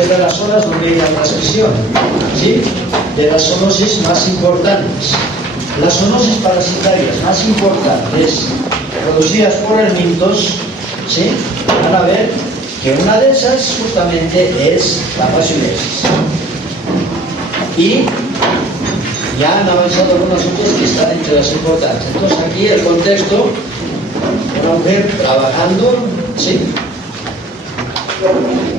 es de las zonas donde hay la transmisión, ¿sí?, de las zoonosis más importantes. Las zoonosis parasitarias más importantes producidas por helmintos, ¿sí?, van a ver que una de esas justamente es la fasciolesis. Y ya han avanzado algunas otras que están entre las importantes. Entonces aquí el contexto, una mujer trabajando, ¿sí?,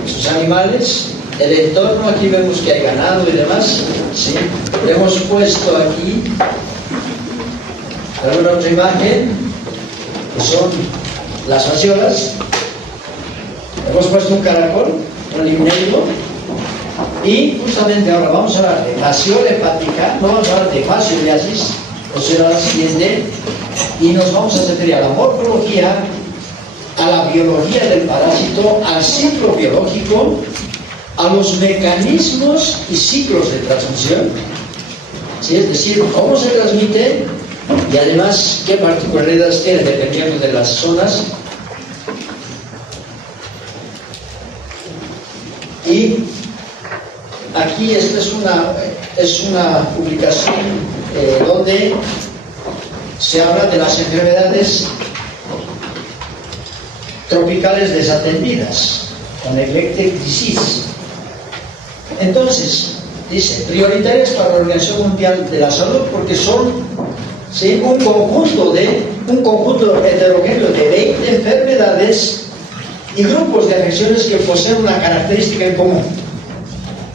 sus animales, el entorno, aquí vemos que hay ganado y demás, ¿sí?, le hemos puesto aquí alguna otra imagen, que son las fasciolas. Hemos puesto un caracol, un limnello, y justamente ahora vamos a hablar de fasciola hepática, no vamos a hablar de fascioliasis, o será la siguiente, y nos vamos a referir a la morfología, a la biología del parásito, al ciclo biológico, a los mecanismos y ciclos de transmisión, ¿sí?, es decir, cómo se transmite y además qué particularidades tiene dependiendo de las zonas. Y aquí esta es una publicación donde se habla de las enfermedades tropicales desatendidas, la neglected disease. Entonces, dice, prioritarias para la Organización Mundial de la Salud porque son, ¿sí?, un conjunto heterogéneo de 20 enfermedades y grupos de afecciones que poseen una característica en común,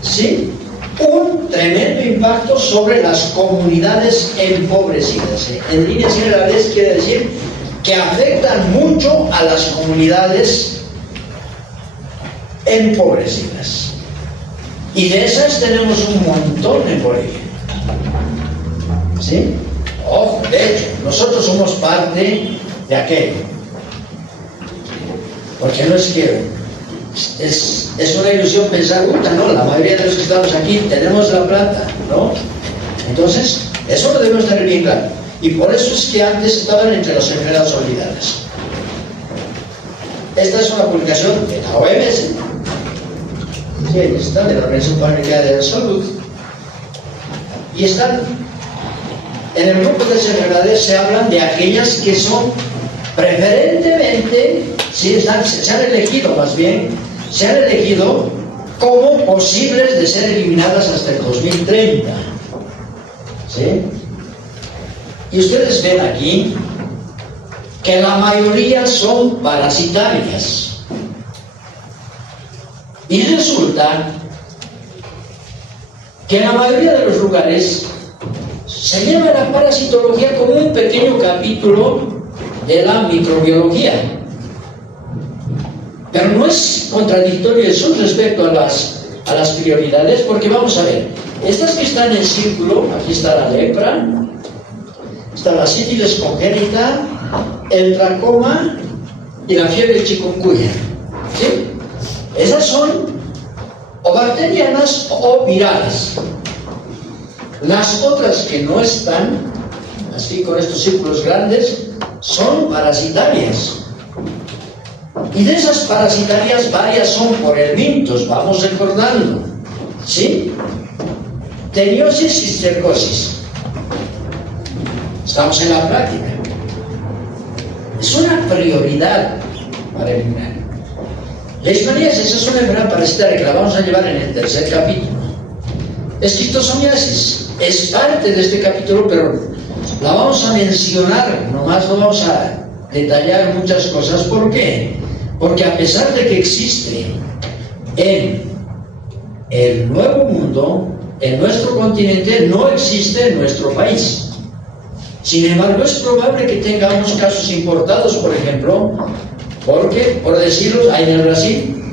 ¿sí?, un tremendo impacto sobre las comunidades empobrecidas. En líneas generales quiere decir que afectan mucho a las comunidades empobrecidas. Y de esas tenemos un montón en Bolivia, ¿sí? Ojo, de hecho, nosotros somos parte de aquello. Porque no es que es una ilusión pensar, no, la mayoría de los que estamos aquí tenemos la planta, ¿no? Entonces, eso lo debemos tener bien claro. Y por eso es que antes estaban entre las enfermedades olvidadas. Esta es una publicación de la OMS, sí, está de la Organización Panamericana de la Salud, y están en el grupo de enfermedades. Se hablan de aquellas que son preferentemente, sí, se han elegido más bien, se han elegido como posibles de ser eliminadas hasta el 2030, ¿sí? Y ustedes ven aquí que la mayoría son parasitarias. Y resulta que en la mayoría de los lugares se lleva la parasitología como un pequeño capítulo de la microbiología. Pero no es contradictorio eso respecto a las prioridades, porque vamos a ver, estas que están en círculo, aquí está la lepra, está la sífilis congénita, el tracoma y la fiebre chikungunya, ¿sí? Esas son o bacterianas o virales. Las otras que no están, así con estos círculos grandes, son parasitarias. Y de esas parasitarias varias son por helmintos, vamos recordando, ¿sí? Teniosis y cercosis. Estamos en la práctica. Es una prioridad para eliminar. Leishmaniasis es una enfermedad parasitaria que la vamos a llevar en el tercer capítulo. Esquistosomiasis es parte de este capítulo, pero la vamos a mencionar, nomás no vamos a detallar muchas cosas. ¿Por qué? Porque a pesar de que existe en el Nuevo Mundo, en nuestro continente, no existe en nuestro país. Sin embargo, es probable que tengamos casos importados, por ejemplo, porque, por decirlo, hay en el Brasil,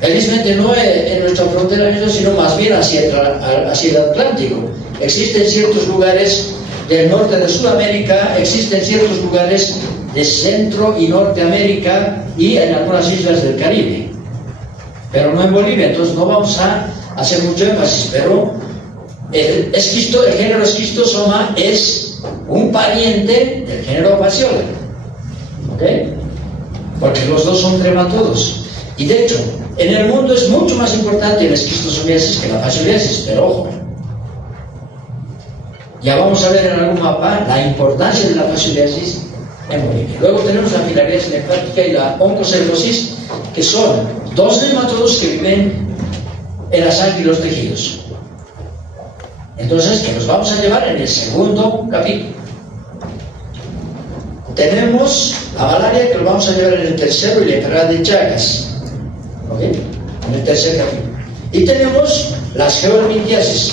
felizmente no en nuestra frontera, sino más bien hacia el Atlántico. Existen ciertos lugares del norte de Sudamérica, existen ciertos lugares de Centro y Norteamérica y en algunas islas del Caribe, pero no en Bolivia. Entonces no vamos a hacer mucho énfasis, pero el género Schistosoma es un pariente del género Fasciola, ¿ok? Porque los dos son trematodos. Y de hecho, En el mundo es mucho más importante la esquistosomiasis que la fascioliasis, pero ojo. Ya vamos a ver en algún mapa la importancia de la fascioliasis en Bolivia. Luego tenemos la filariasis linfática y la oncocercosis, que son dos nematodos que viven en la sangre y los tejidos. Entonces, que nos vamos a llevar en el segundo capítulo. Tenemos la malaria, que lo vamos a llevar en el tercero, y la enfermedad de Chagas, ¿ok? En el tercer capítulo. Y tenemos las geohermintiasis.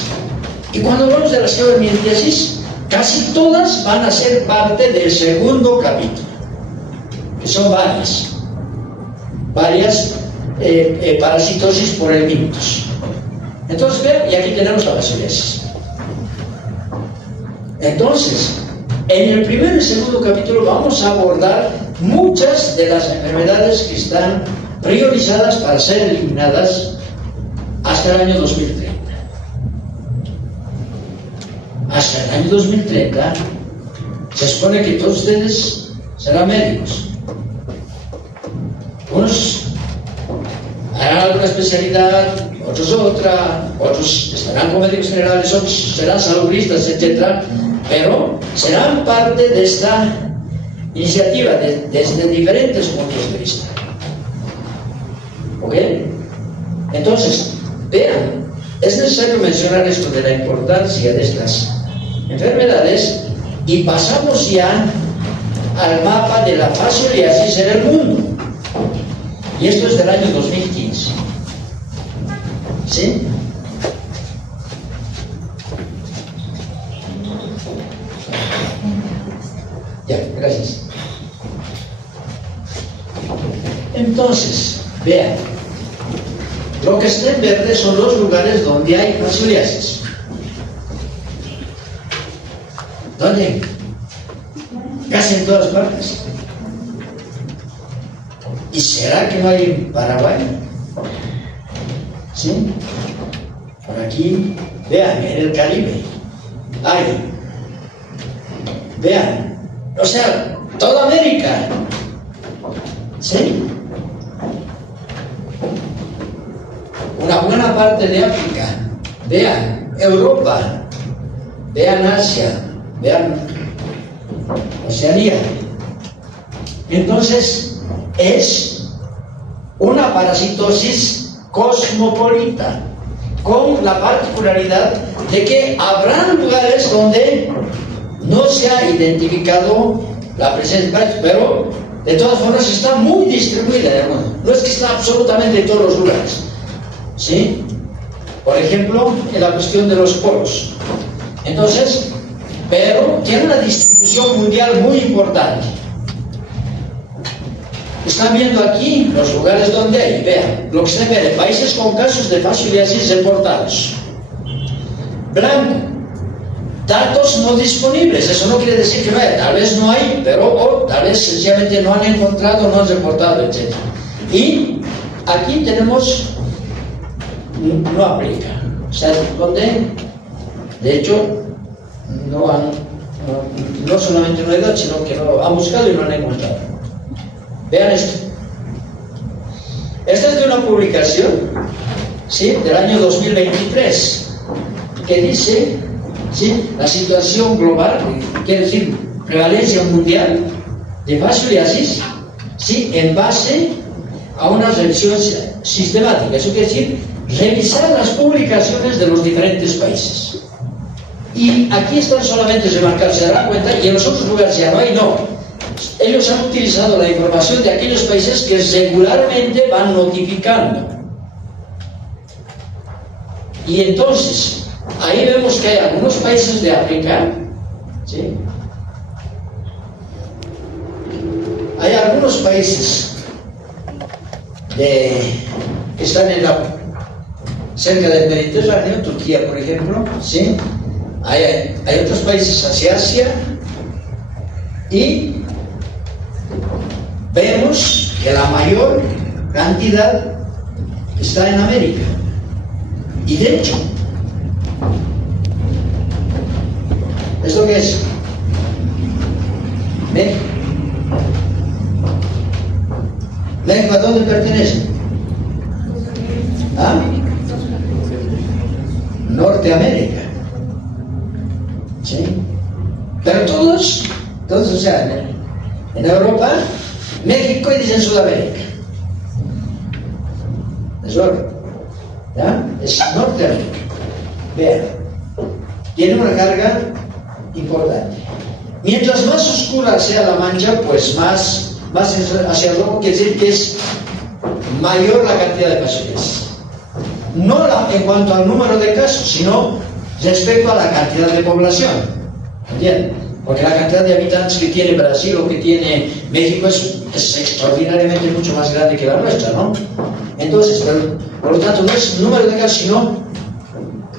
Y cuando hablamos de las geohermintiasis, casi todas van a ser parte del segundo capítulo, que son varias parasitosis por helmintos. Entonces, vean, y aquí tenemos la fascioliasis. Entonces, en el primer y segundo capítulo vamos a abordar muchas de las enfermedades que están priorizadas para ser eliminadas hasta el año 2030. Hasta el año 2030 se supone que todos ustedes serán médicos. Unos harán alguna especialidad, otros otra, otros estarán como médicos generales, otros serán salubristas, etc. Pero serán parte de esta iniciativa desde diferentes puntos de vista. ¿Ok? Entonces, vean, es necesario mencionar esto de la importancia de estas enfermedades y pasamos ya al mapa de la fascioliasis en el mundo. Y esto es del año 2015. ¿Sí? Ya, gracias. Entonces, vean, lo que está en verde son los lugares donde hay fascioliasis. ¿Dónde? Casi en todas partes. ¿Y será que no hay en Paraguay? ¿Sí? Por aquí, vean, en el Caribe hay. Vean, o sea, toda América. ¿Sí? Una buena parte de África. Vean, Europa. Vean Asia. Vean Oceanía. Entonces, es una parasitosis cosmopolita, con la particularidad de que habrá lugares donde no se ha identificado la presencia de parásitos, pero de todas formas está muy distribuida en el mundo. No es que está absolutamente en todos los lugares. ¿Sí? Por ejemplo, en la cuestión de los polos. Entonces, pero tiene una distribución mundial muy importante. Están viendo aquí los lugares donde hay, vean, lo que se ve de países con casos de fascioliasis reportados. Blanco, datos no disponibles, eso no quiere decir que no hay, tal vez no hay, pero tal vez sencillamente no han encontrado, no han reportado, etc. Y aquí tenemos, no aplica, o sea, donde, de hecho, no solamente no hay datos, sino que no han buscado y no han encontrado. Vean esto. Esta es de una publicación, ¿sí?, del año 2023, que dice, ¿sí?, la situación global, quiere decir prevalencia mundial de fascioliasis, ¿sí?, en base a una revisión sistemática. Eso quiere decir revisar las publicaciones de los diferentes países. Y aquí están solamente remarcados, se darán cuenta, y en los otros lugares ya no hay, no. Ellos han utilizado la información de aquellos países que regularmente van notificando. Y entonces, ahí vemos que hay algunos países de África, ¿sí?, hay algunos países que están cerca del Mediterráneo, Turquía, por ejemplo, ¿sí? Hay otros países hacia Asia, y vemos que la mayor cantidad está en América. Y de hecho, ¿esto qué es? México. ¿México a dónde pertenece? Norteamérica. ¿Sí? Pero todos, o sea, en Europa, México y dicen Sudamérica. Es oro. ¿Ya? Es Norteamérica. Vean, tiene una carga importante. Mientras más oscura sea la mancha, pues más hacia el rojo, quiere decir que es mayor la cantidad de pacientes. No en cuanto al número de casos, sino respecto a la cantidad de población. ¿Entienden? Porque la cantidad de habitantes que tiene Brasil o que tiene México es extraordinariamente mucho más grande que la nuestra, ¿no? Entonces, por lo tanto, no es el número de casos, sino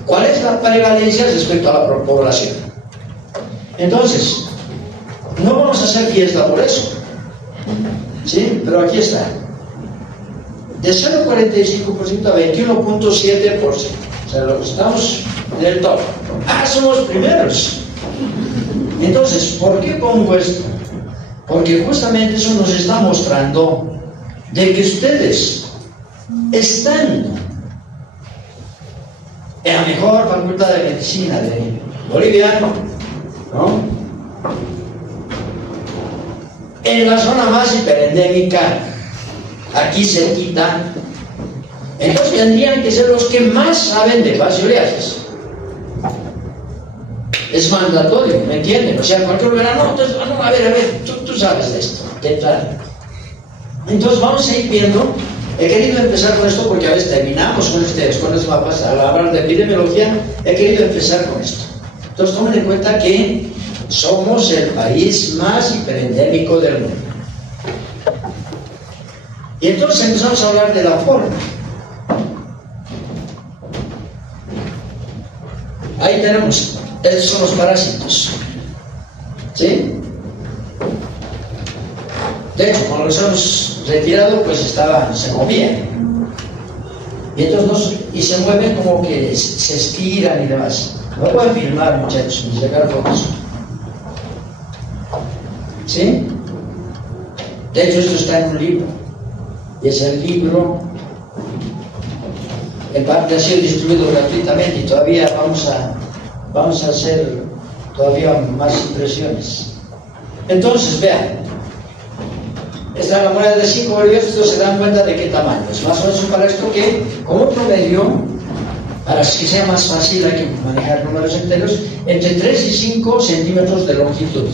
cuál es la prevalencia respecto a la población. Entonces, no vamos a hacer fiesta por eso, ¿sí? Pero aquí está. De 0,45% a 21,7%. O sea, estamos en el top. Somos primeros. Entonces, ¿por qué pongo esto? Porque justamente eso nos está mostrando de que ustedes están en la mejor facultad de medicina de Bolivia, ¿no? En la zona más hiperendémica, aquí cerquita, entonces tendrían que ser los que más saben de fascioliasis. Es mandatorio, ¿me entienden? O sea, cualquier lugar, no, a ver, tú sabes de esto, de tal. Entonces vamos a ir viendo. He querido empezar con esto porque a veces terminamos con ustedes, con eso va a pasar. Al hablar de epidemiología, he querido empezar con esto. Entonces tomen en cuenta que somos el país más hiperendémico del mundo. Y entonces empezamos a hablar de la forma. Ahí tenemos, estos son los parásitos. ¿Sí? De hecho, cuando los hemos retirado, pues se movían. Y entonces y se mueven como que se estiran y demás. No pueden filmar, muchachos, ni sacar fotos. ¿Sí? De hecho, esto está en un libro. Y es el libro, en parte ha sido distribuido gratuitamente y todavía vamos a hacer todavía más impresiones. Entonces, vean. Esta es la moneda de 5 bolívares, ustedes se dan cuenta de qué tamaño. Es más o menos para esto que, como promedio, para que sea más fácil, hay que manejar números enteros, entre 3 y 5 centímetros de longitud.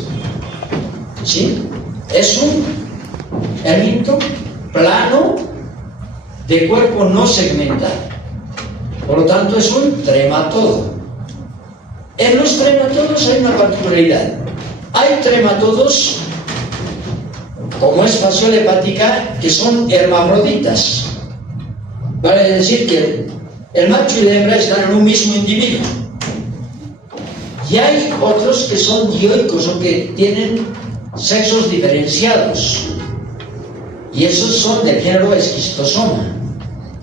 ¿Sí? Es un elemento plano de cuerpo no segmentado. Por lo tanto, es un trematodo. En los trematodos hay una particularidad. Hay trematodos, como es fasciola hepática, que son hermafroditas. Vale decir que el macho y la hembra están en un mismo individuo. Y hay otros que son dioicos o que tienen sexos diferenciados. Y esos son del género Schistosoma,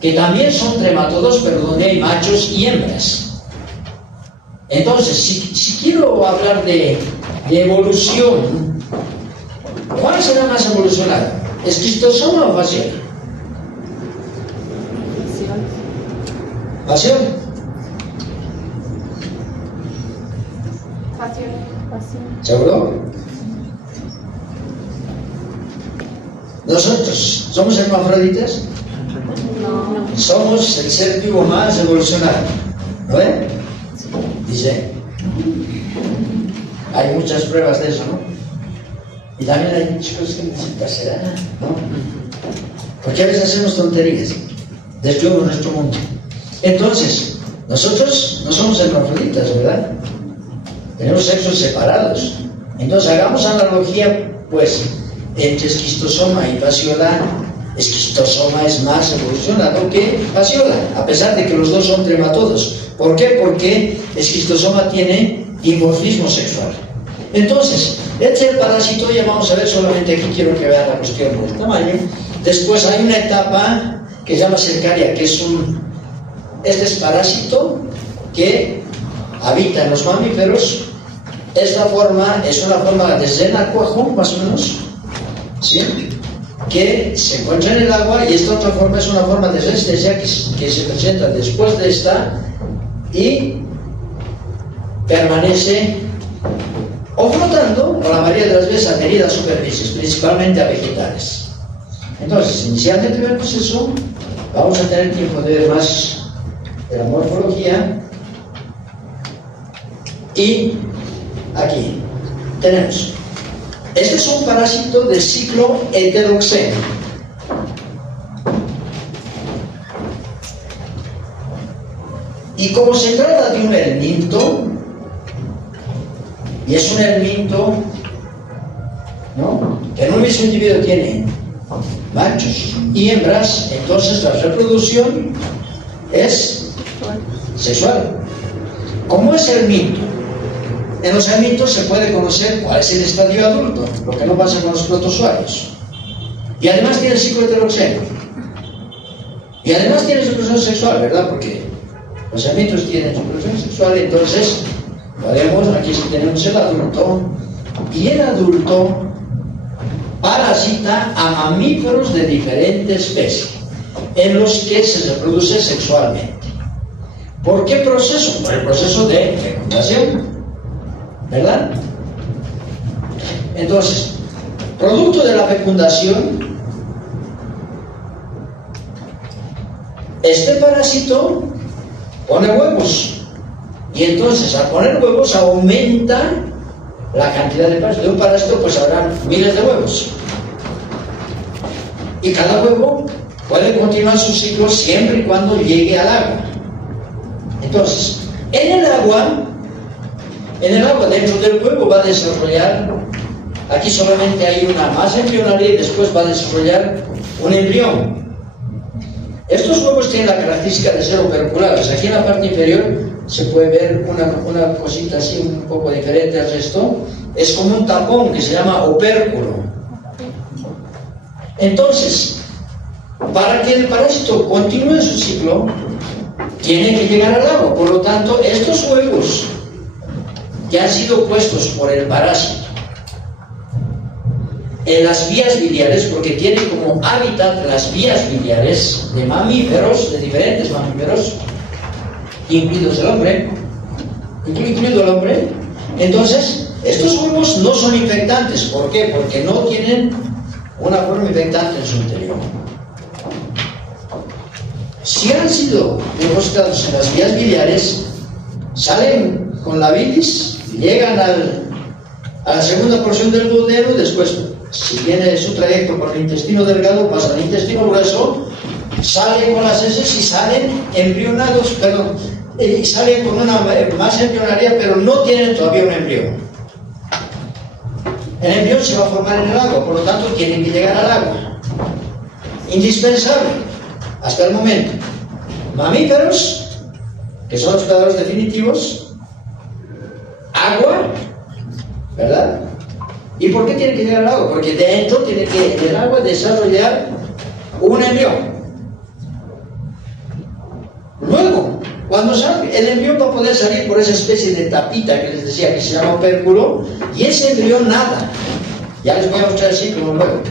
que también son trematodos, pero donde hay machos y hembras. Entonces, si quiero hablar de evolución, ¿cuál será más evolucionado? ¿Schistosoma o fasciola? ¿Fasciola? ¿Seguro? ¿Nosotros somos hermafroditas? No. Somos el ser vivo más evolucionado. ¿No ven? Dice. Hay muchas pruebas de eso, ¿no? Y también hay muchas cosas que necesitan ser, ¿no? Porque a veces hacemos tonterías. Destruimos nuestro mundo. Entonces, nosotros no somos hermafroditas, ¿verdad? Tenemos sexos separados. Entonces, hagamos analogía, pues, entre schistosoma y fasciola. Schistosoma es más evolucionado que fasciola, a pesar de que los dos son trematodos. ¿Por qué? Porque schistosoma tiene dimorfismo sexual. Entonces, este es el parásito, ya vamos a ver, solamente aquí quiero que vean la cuestión del tamaño. Después hay una etapa que se llama cercaria, que es este es parásito que habita en los mamíferos. Esta forma es una forma de renacuajo, más o menos, ¿sí? Que se encuentra en el agua, y esta otra forma es una forma de restesia que se presenta después de esta, y permanece o flotando, o la mayoría de las veces adherida a superficies, principalmente a vegetales. Entonces, inicialmente vemos eso. Vamos a tener tiempo de ver más de la morfología. Y aquí tenemos, este es un parásito de ciclo heteroxeno. Y como se trata de un helminto, y es un helminto, ¿no?, que en un mismo individuo tiene machos y hembras, entonces la reproducción es sexual. Como es helminto, en los helmintos se puede conocer cuál es el estadio adulto, lo que no pasa con los protozoarios. Y además tiene el ciclo heteroxeno. Y además tiene su reproducción sexual, ¿verdad? Porque los helmintos tienen su reproducción sexual, entonces podemos, aquí tenemos el adulto, y el adulto parasita a mamíferos de diferente especie, en los que se reproduce sexualmente. ¿Por qué proceso? Por el proceso de fecundación, ¿verdad? Entonces, producto de la fecundación, este parásito pone huevos, y entonces al poner huevos aumenta la cantidad de parásitos. De un parásito pues habrán miles de huevos, y cada huevo puede continuar su ciclo siempre y cuando llegue al agua. Entonces, en el agua, dentro del huevo va a desarrollar, aquí solamente hay una masa embrionaria y después va a desarrollar un embrión. Estos huevos tienen la característica de ser operculares. Aquí en la parte inferior se puede ver una cosita así un poco diferente al resto. Es como un tapón que se llama opérculo. Entonces, para que el parásito continúe su ciclo, tiene que llegar al agua. Por lo tanto, estos huevos que han sido puestos por el parásito en las vías biliares, porque tienen como hábitat las vías biliares de mamíferos, de diferentes mamíferos, incluido el hombre, entonces estos huevos no son infectantes. ¿Por qué? Porque no tienen una forma infectante en su interior. Si han sido depositados en las vías biliares, salen con la bilis, llegan a la segunda porción del duodeno, y después, si viene su trayecto por el intestino delgado, pasa al intestino grueso, salen con las heces y salen embrionados, y salen con una masa embrionaria, pero no tienen todavía un embrión. El embrión se va a formar en el agua, por lo tanto tienen que llegar al agua. Indispensable, hasta el momento. Mamíferos, que son los predadores definitivos, agua, ¿verdad? ¿Y por qué tiene que llegar al agua? Porque dentro tiene que el agua desarrollar un embrión. Luego, cuando sale, el embrión va a poder salir por esa especie de tapita que les decía, que se llama opérculo, y ese embrión nada. Ya les voy a mostrar el ciclo luego.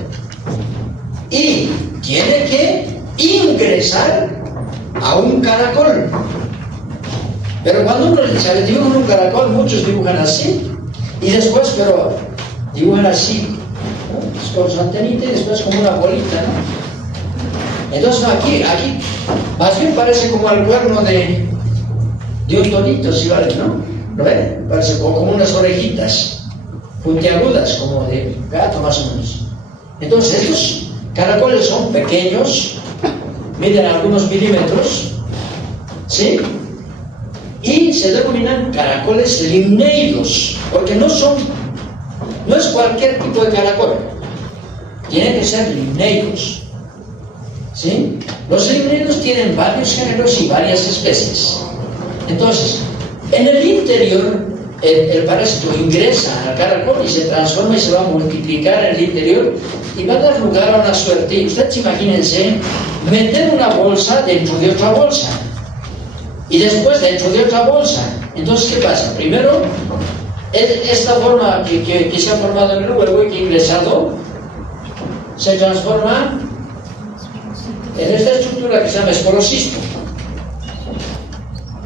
Y tiene que ingresar a un caracol. Pero cuando uno se dibuja un caracol, muchos dibujan así, y después, pero dibujan así, ¿no? Es con su antenita y después como una bolita, ¿no? Entonces, no, aquí, más bien parece como el cuerno de un tonito, ¿sí vale, no? ¿Lo ven? Parece como unas orejitas puntiagudas, como de gato más o menos. Entonces, estos caracoles son pequeños, miden algunos milímetros, ¿sí? Y se denominan caracoles limneidos, porque no es cualquier tipo de caracol, tienen que ser limneidos, ¿sí? Los limneidos tienen varios géneros y varias especies. Entonces, en el interior, el parásito ingresa al caracol y se transforma y se va a multiplicar en el interior y va a dar lugar a una suerte. Ustedes imagínense meter una bolsa dentro de otra bolsa y después dentro de otra bolsa. Entonces, ¿qué pasa? Primero, esta forma que se ha formado en el huevo y que ha ingresado se transforma en esta estructura que se llama esporocisto.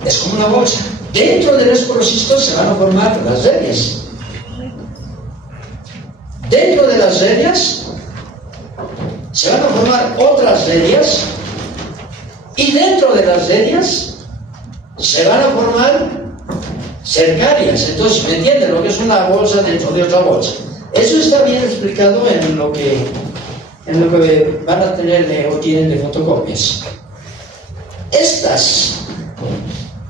Es como una bolsa. Dentro del esporocisto se van a formar las renias. Dentro de las renias se van a formar otras renias, y dentro de las renias se van a formar cercarias. Entonces, ¿me entienden? Lo que es una bolsa dentro de otra bolsa. Eso está bien explicado en lo que van a tener o tienen de fotocopias. Estas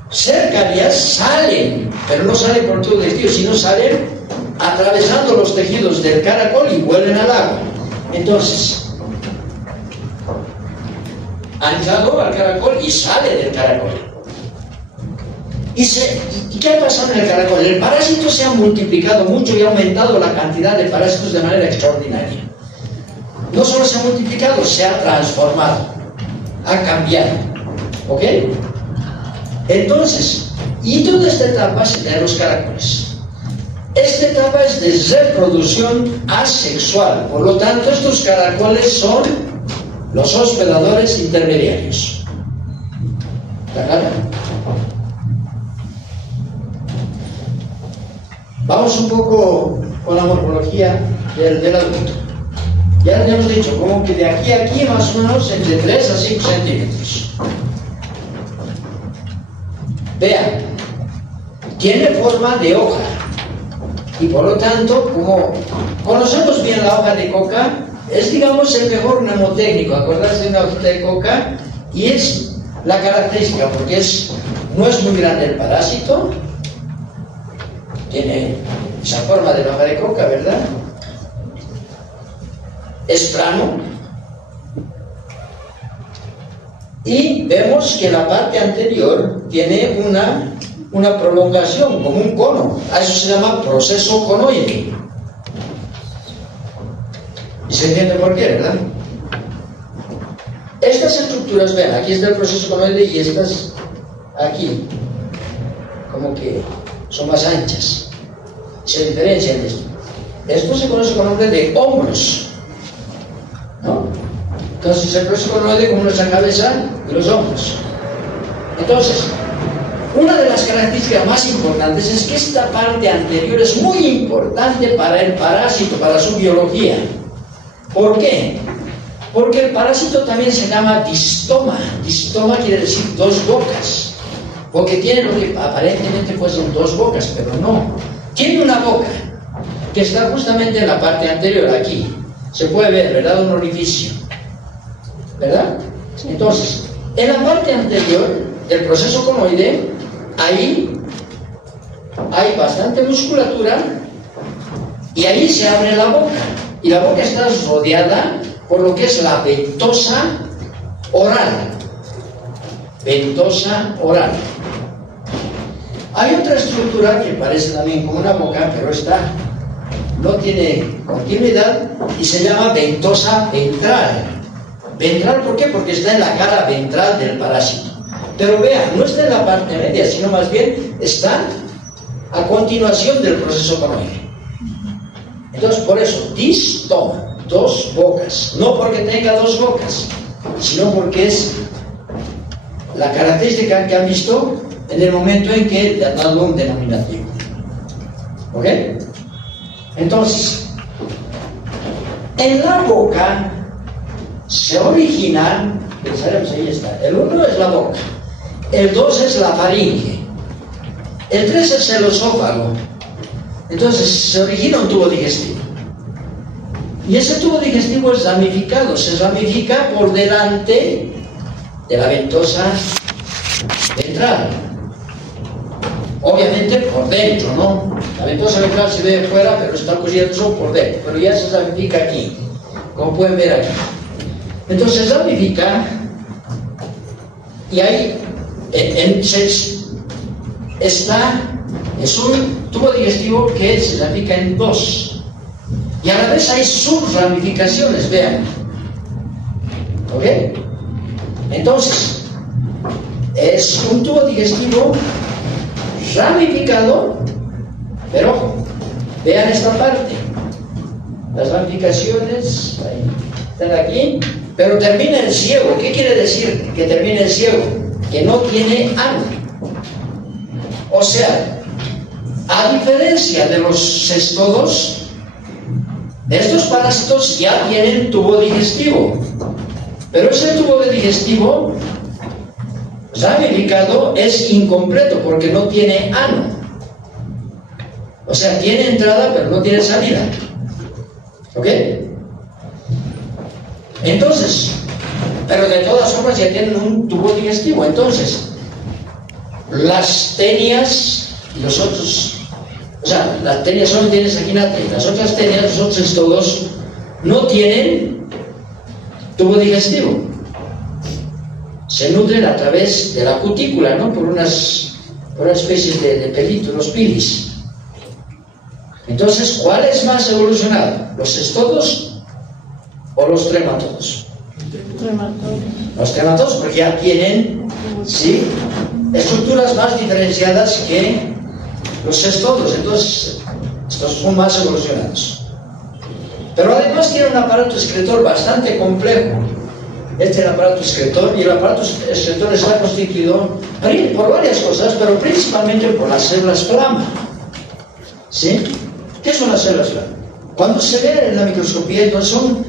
cercarias salen, pero no salen por todo el tejido, sino salen atravesando los tejidos del caracol y vuelven al agua. Entonces, han entrado al caracol y sale del caracol. ¿Y qué ha pasado en el caracol? El parásito se ha multiplicado mucho y ha aumentado la cantidad de parásitos de manera extraordinaria. No solo se ha multiplicado, se ha transformado, ha cambiado. ¿Ok? Entonces, y toda esta etapa se da en los caracoles. Esta etapa es de reproducción asexual. Por lo tanto, estos caracoles son los hospedadores intermediarios. ¿Está claro? Vamos un poco con la morfología del adulto. Ya hemos dicho, como que de aquí a aquí más o menos entre 3 a 5 centímetros. Vean, tiene forma de hoja. Y por lo tanto, como conocemos bien la hoja de coca, es, digamos, el mejor mnemotécnico. Acordarse de una hojita de coca, y es la característica, porque no es muy grande el parásito, tiene esa forma de la hoja de coca, ¿verdad? Es plano, y vemos que la parte anterior tiene una prolongación, como un cono. A eso se llama proceso conoide. Y se entiende por qué, ¿verdad? Estas estructuras, vean, aquí está el proceso conoide y estas aquí, como que son más anchas. Se diferencian de esto. Esto se conoce con el nombre de hombros, ¿no? Entonces el proceso conoide como nuestra cabeza y los hombros. Entonces, una de las características más importantes es que esta parte anterior es muy importante para el parásito, para su biología. ¿Por qué? Porque el parásito también se llama distoma. Distoma quiere decir dos bocas, porque tiene lo que aparentemente fuesen dos bocas, pero no. Tiene una boca que está justamente en la parte anterior, aquí. Se puede ver, ¿verdad? Un orificio, ¿verdad? Entonces, en la parte anterior del proceso conoide, ahí hay bastante musculatura, y ahí se abre la boca, y la boca está rodeada por lo que es la ventosa oral. Ventosa oral. Hay otra estructura que parece también como una boca, pero no tiene continuidad, y se llama ventosa ventral. Ventral, ¿por qué? Porque está en la cara ventral del parásito. Pero vean, no está en la parte media, sino más bien está a continuación del proceso conoide. Entonces, por eso, distoma, dos bocas. No porque tenga dos bocas, sino porque es la característica que han visto en el momento en que le han dado un denominativo. ¿Ok? Entonces, en la boca se originan, pensaremos, ahí está, el 1 es la boca, el 2 es la faringe, el 3 es el esófago. Entonces se origina un tubo digestivo, y ese tubo digestivo es ramificado, se ramifica por delante de la ventosa ventral, obviamente por dentro, ¿no? La ventosa ventral se ve de fuera, pero está cubierto solo por dentro, pero ya se ramifica aquí, como pueden ver aquí. Entonces se ramifica, y ahí es un tubo digestivo que se ramifica en dos, y a la vez hay subramificaciones, vean. ¿Ok? Entonces es un tubo digestivo ramificado, pero ojo, vean esta parte, las ramificaciones ahí, están aquí, pero termina en ciego. ¿Qué quiere decir que termina en ciego? Que no tiene ano. O sea, a diferencia de los cestodos, estos parásitos ya tienen tubo digestivo, pero ese tubo digestivo ramificado es incompleto porque no tiene ano. O sea, tiene entrada pero no tiene salida. ¿Ok? Entonces, pero de todas formas ya tienen un tubo digestivo. Entonces, las tenias y los otros, o sea, las tenias solo tienes aquí natre, las otras tenias, los otros cestodos, no tienen tubo digestivo. Se nutren a través de la cutícula, ¿no? Por una especie de pelito, los pilis. Entonces, ¿cuál es más evolucionado? ¿Los cestodos o los trematodos? Los trematodos, porque ya tienen, ¿sí?, estructuras más diferenciadas que los cestodos. Entonces, estos son más evolucionados. Pero además tiene un aparato excretor bastante complejo. Este es el aparato excretor, y el aparato excretor está constituido por varias cosas, pero principalmente por las células flama. ¿Sí? ¿Qué son las células flama? Cuando se ve en la microscopía, entonces son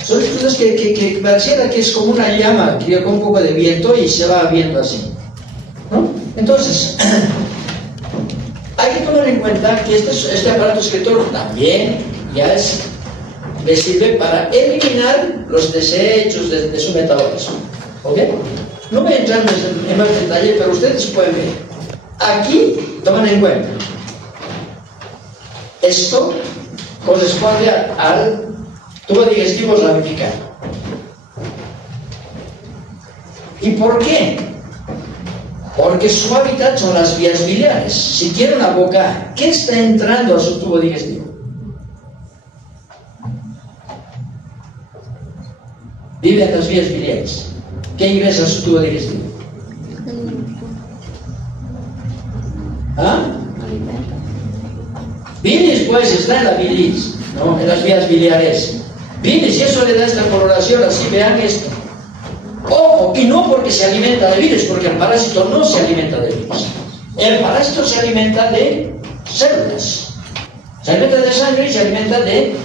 estructuras que pareciera que es como una llama que con un poco de viento y se va viendo así, ¿no? Entonces, hay que tomar en cuenta que este aparato excretor también ya le sirve para eliminar los desechos de su metabolismo. ¿Ok? No voy a entrar en más detalle, pero ustedes pueden ver. Aquí, toman en cuenta, esto corresponde al tubo digestivo ramificado. ¿Y por qué? Porque su hábitat son las vías biliares. Si tiene una boca, ¿qué está entrando a su tubo digestivo? Vive en las vías biliares. ¿Qué ingresa a su tubo digestivo? ¿Ah? Bilis, pues, está en la bilis, ¿no? En las vías biliares. Bilis, y eso le da esta coloración, así, vean esto. Ojo, y no porque se alimenta de bilis, porque el parásito no se alimenta de bilis. El parásito se alimenta de células. Se alimenta de sangre y se alimenta de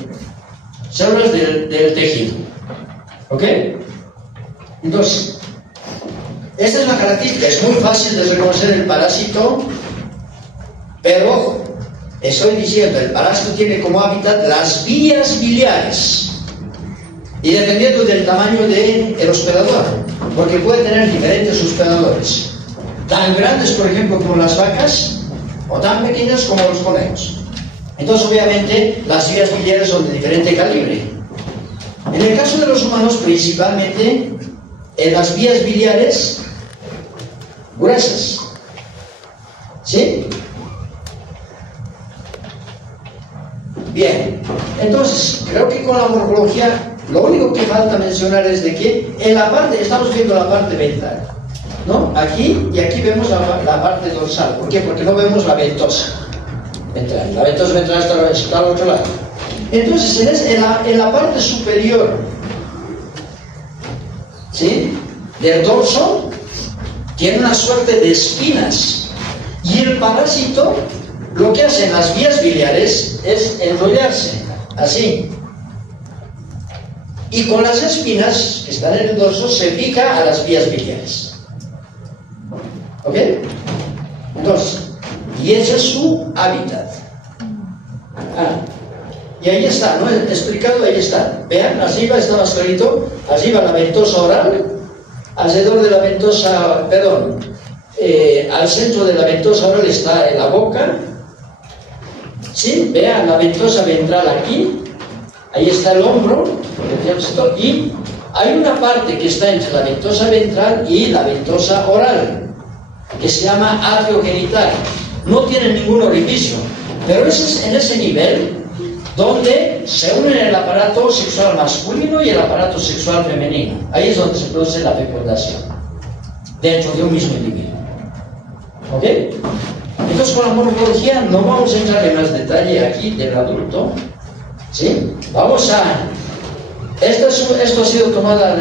células del tejido. ¿Ok? Entonces, esta es una característica. Es muy fácil de reconocer el parásito, pero ojo, estoy diciendo, el parásito tiene como hábitat las vías biliares. Y dependiendo del tamaño del hospedador, porque puede tener diferentes hospedadores, tan grandes, por ejemplo, como las vacas, o tan pequeñas como los conejos. Entonces, obviamente, las vías biliares son de diferente calibre. En el caso de los humanos, principalmente, en las vías biliares gruesas. ¿Sí? Bien, entonces, creo que con la morfología, lo único que falta mencionar es de que en la parte, estamos viendo la parte ventral, ¿no? Aquí y aquí vemos la parte dorsal. ¿Por qué? Porque no vemos la ventosa ventral. La ventosa ventral está al otro lado. Entonces, en la parte superior, ¿sí?, del dorso, tiene una suerte de espinas. Y el parásito, lo que hace en las vías biliares es enrollarse, así. Y con las espinas que están en el dorso se pica a las vías biliares. ¿Ok? Entonces, y ese es su hábitat. Y ahí está, ¿no? Explicado, ahí está. Vean, arriba está más clarito. Arriba la ventosa oral. Alrededor de la ventosa, perdón, al centro de la ventosa oral está en la boca. ¿Sí? Vean la ventosa ventral aquí. Ahí está el hombro. Y hay una parte que está entre la ventosa ventral y la ventosa oral, que se llama atrio genital. No tiene ningún orificio, pero es en ese nivel donde se unen el aparato sexual masculino y el aparato sexual femenino. Ahí es donde se produce la fecundación, dentro de un mismo individuo. ¿Ok? Entonces, con la morfología no vamos a entrar en más detalle aquí del adulto. ¿Sí? Vamos a... Esto ha sido tomada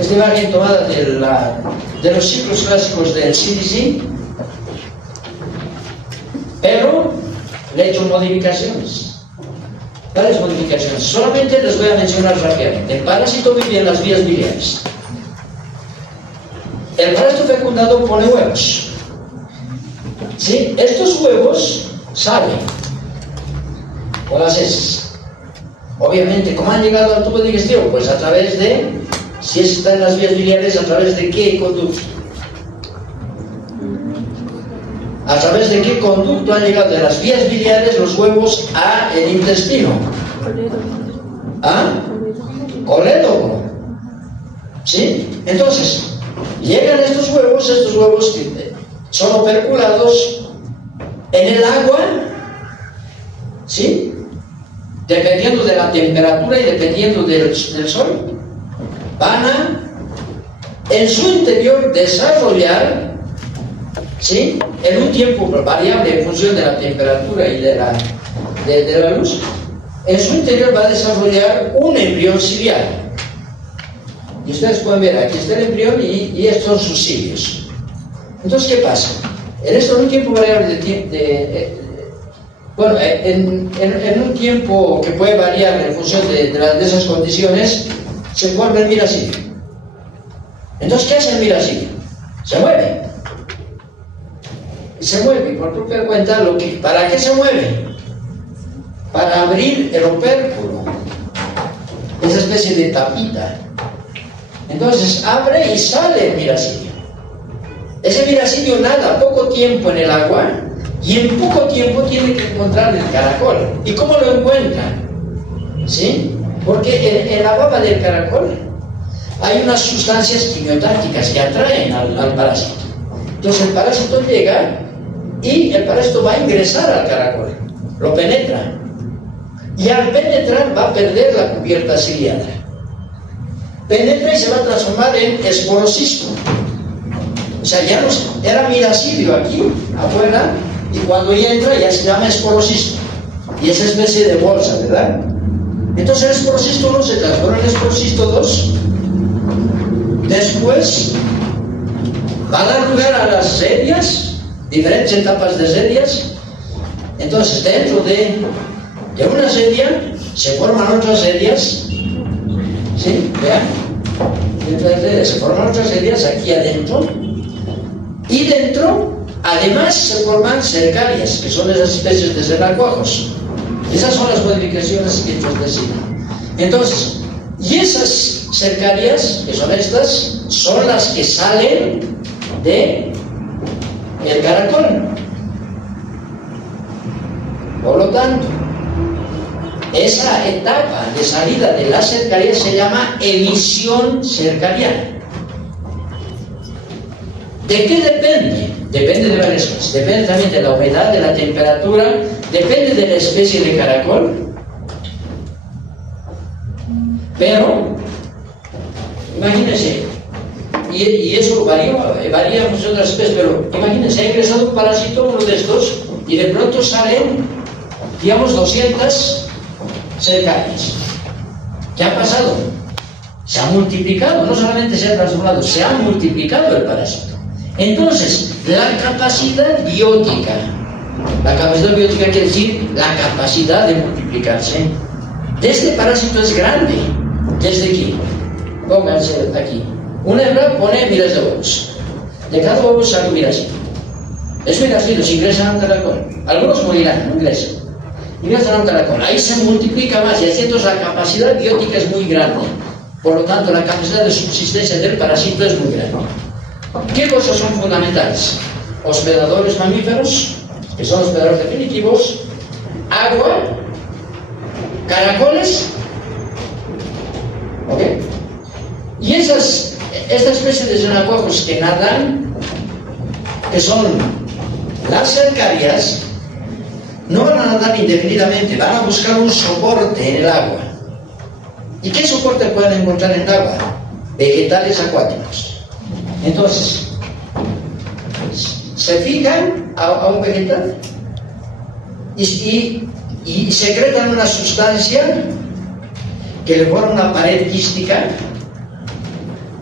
esta imagen tomada de los ciclos clásicos del CDC. pero le he hecho modificaciones. ¿Cuáles modificaciones? Solamente les voy a mencionar rápidamente. El parásito vive en las vías biliares. El parásito fecundado pone huevos. ¿Sí? Estos huevos salen por las heces. Obviamente, ¿cómo han llegado al tubo digestivo? Pues a través de, si está en las vías biliares, ¿a través de qué conducto? ¿A través de qué conducto han llegado de las vías biliares los huevos al intestino? ¿Ah? Colédoco. ¿Sí? Entonces, llegan estos huevos que son operculados en el agua, ¿sí? Dependiendo de la temperatura y dependiendo del sol, van a, en su interior, desarrollar, ¿sí? En un tiempo variable en función de la temperatura y de la luz, en su interior va a desarrollar un embrión ciliar. Y ustedes pueden ver, aquí está el embrión y estos son sus cilios. Entonces, ¿qué pasa? En un tiempo variable en un tiempo que puede variar en función de esas condiciones, se forma el miracidio. Entonces, ¿qué hace el miracidio? Se mueve. Y se mueve, por propia cuenta, ¿para qué se mueve? Para abrir el opérculo, esa especie de tapita. Entonces, abre y sale el miracidio. Ese miracidio nada poco tiempo en el agua y en poco tiempo tiene que encontrar el caracol. ¿Y cómo lo encuentra? ¿Sí? Porque en la baba del caracol hay unas sustancias quimiotácticas que atraen al parásito. Entonces el parásito llega y el parásito va a ingresar al caracol, lo penetra, y al penetrar va a perder la cubierta ciliada. Penetra y se va a transformar en esporocisto. O sea, ya no era miracidio aquí, afuera, y cuando ya entra ya se llama esporocisto. Y esa especie de bolsa, ¿verdad? Entonces el esporocisto 1 se transforma en esporocisto 2. Después va a dar lugar a las sedias, diferentes etapas de sedias. Entonces dentro de una sedia se forman otras sedias. ¿Sí? Vean. Dentro de la sedia se forman otras sedias aquí adentro. Y dentro, además, se forman cercarias, que son esas especies de renacuajos. Esas son las modificaciones que ellos deciden. Entonces, y esas cercarias, que son estas, son las que salen de el caracol. Por lo tanto, esa etapa de salida de la cercaria se llama emisión cercariana. ¿De qué depende? Depende de varias cosas. Depende también de la humedad, de la temperatura, depende de la especie de caracol. Pero, imagínense, y eso varía en función de las especies, pero imagínense, ha ingresado un parásito, uno de estos, y de pronto salen, digamos, 200 cercarias. ¿Qué ha pasado? Se ha multiplicado, no solamente se ha transformado, se ha multiplicado el parásito. Entonces, la capacidad biótica quiere decir la capacidad de multiplicarse de este parásito es grande. ¿Desde aquí? Pónganse aquí. Una hembra pone miles de huevos. De cada huevo sale un miracidio. Es miracidio, si ingresan a un caracol. Algunos morirán, no ingresan. Ingresan a un caracol. Ahí se multiplica más y así entonces la capacidad biótica es muy grande. Por lo tanto, la capacidad de subsistencia del parásito es muy grande. ¿Qué cosas son fundamentales? Hospedadores mamíferos, que son hospedadores definitivos, agua, caracoles, ¿ok? Y esta especie de renacuajos que nadan, que son las cercarias, no van a nadar indefinidamente, van a buscar un soporte en el agua. ¿Y qué soporte pueden encontrar en el agua? Vegetales acuáticos. Entonces, se fijan a un vegetal y secretan una sustancia que le forma una pared quística,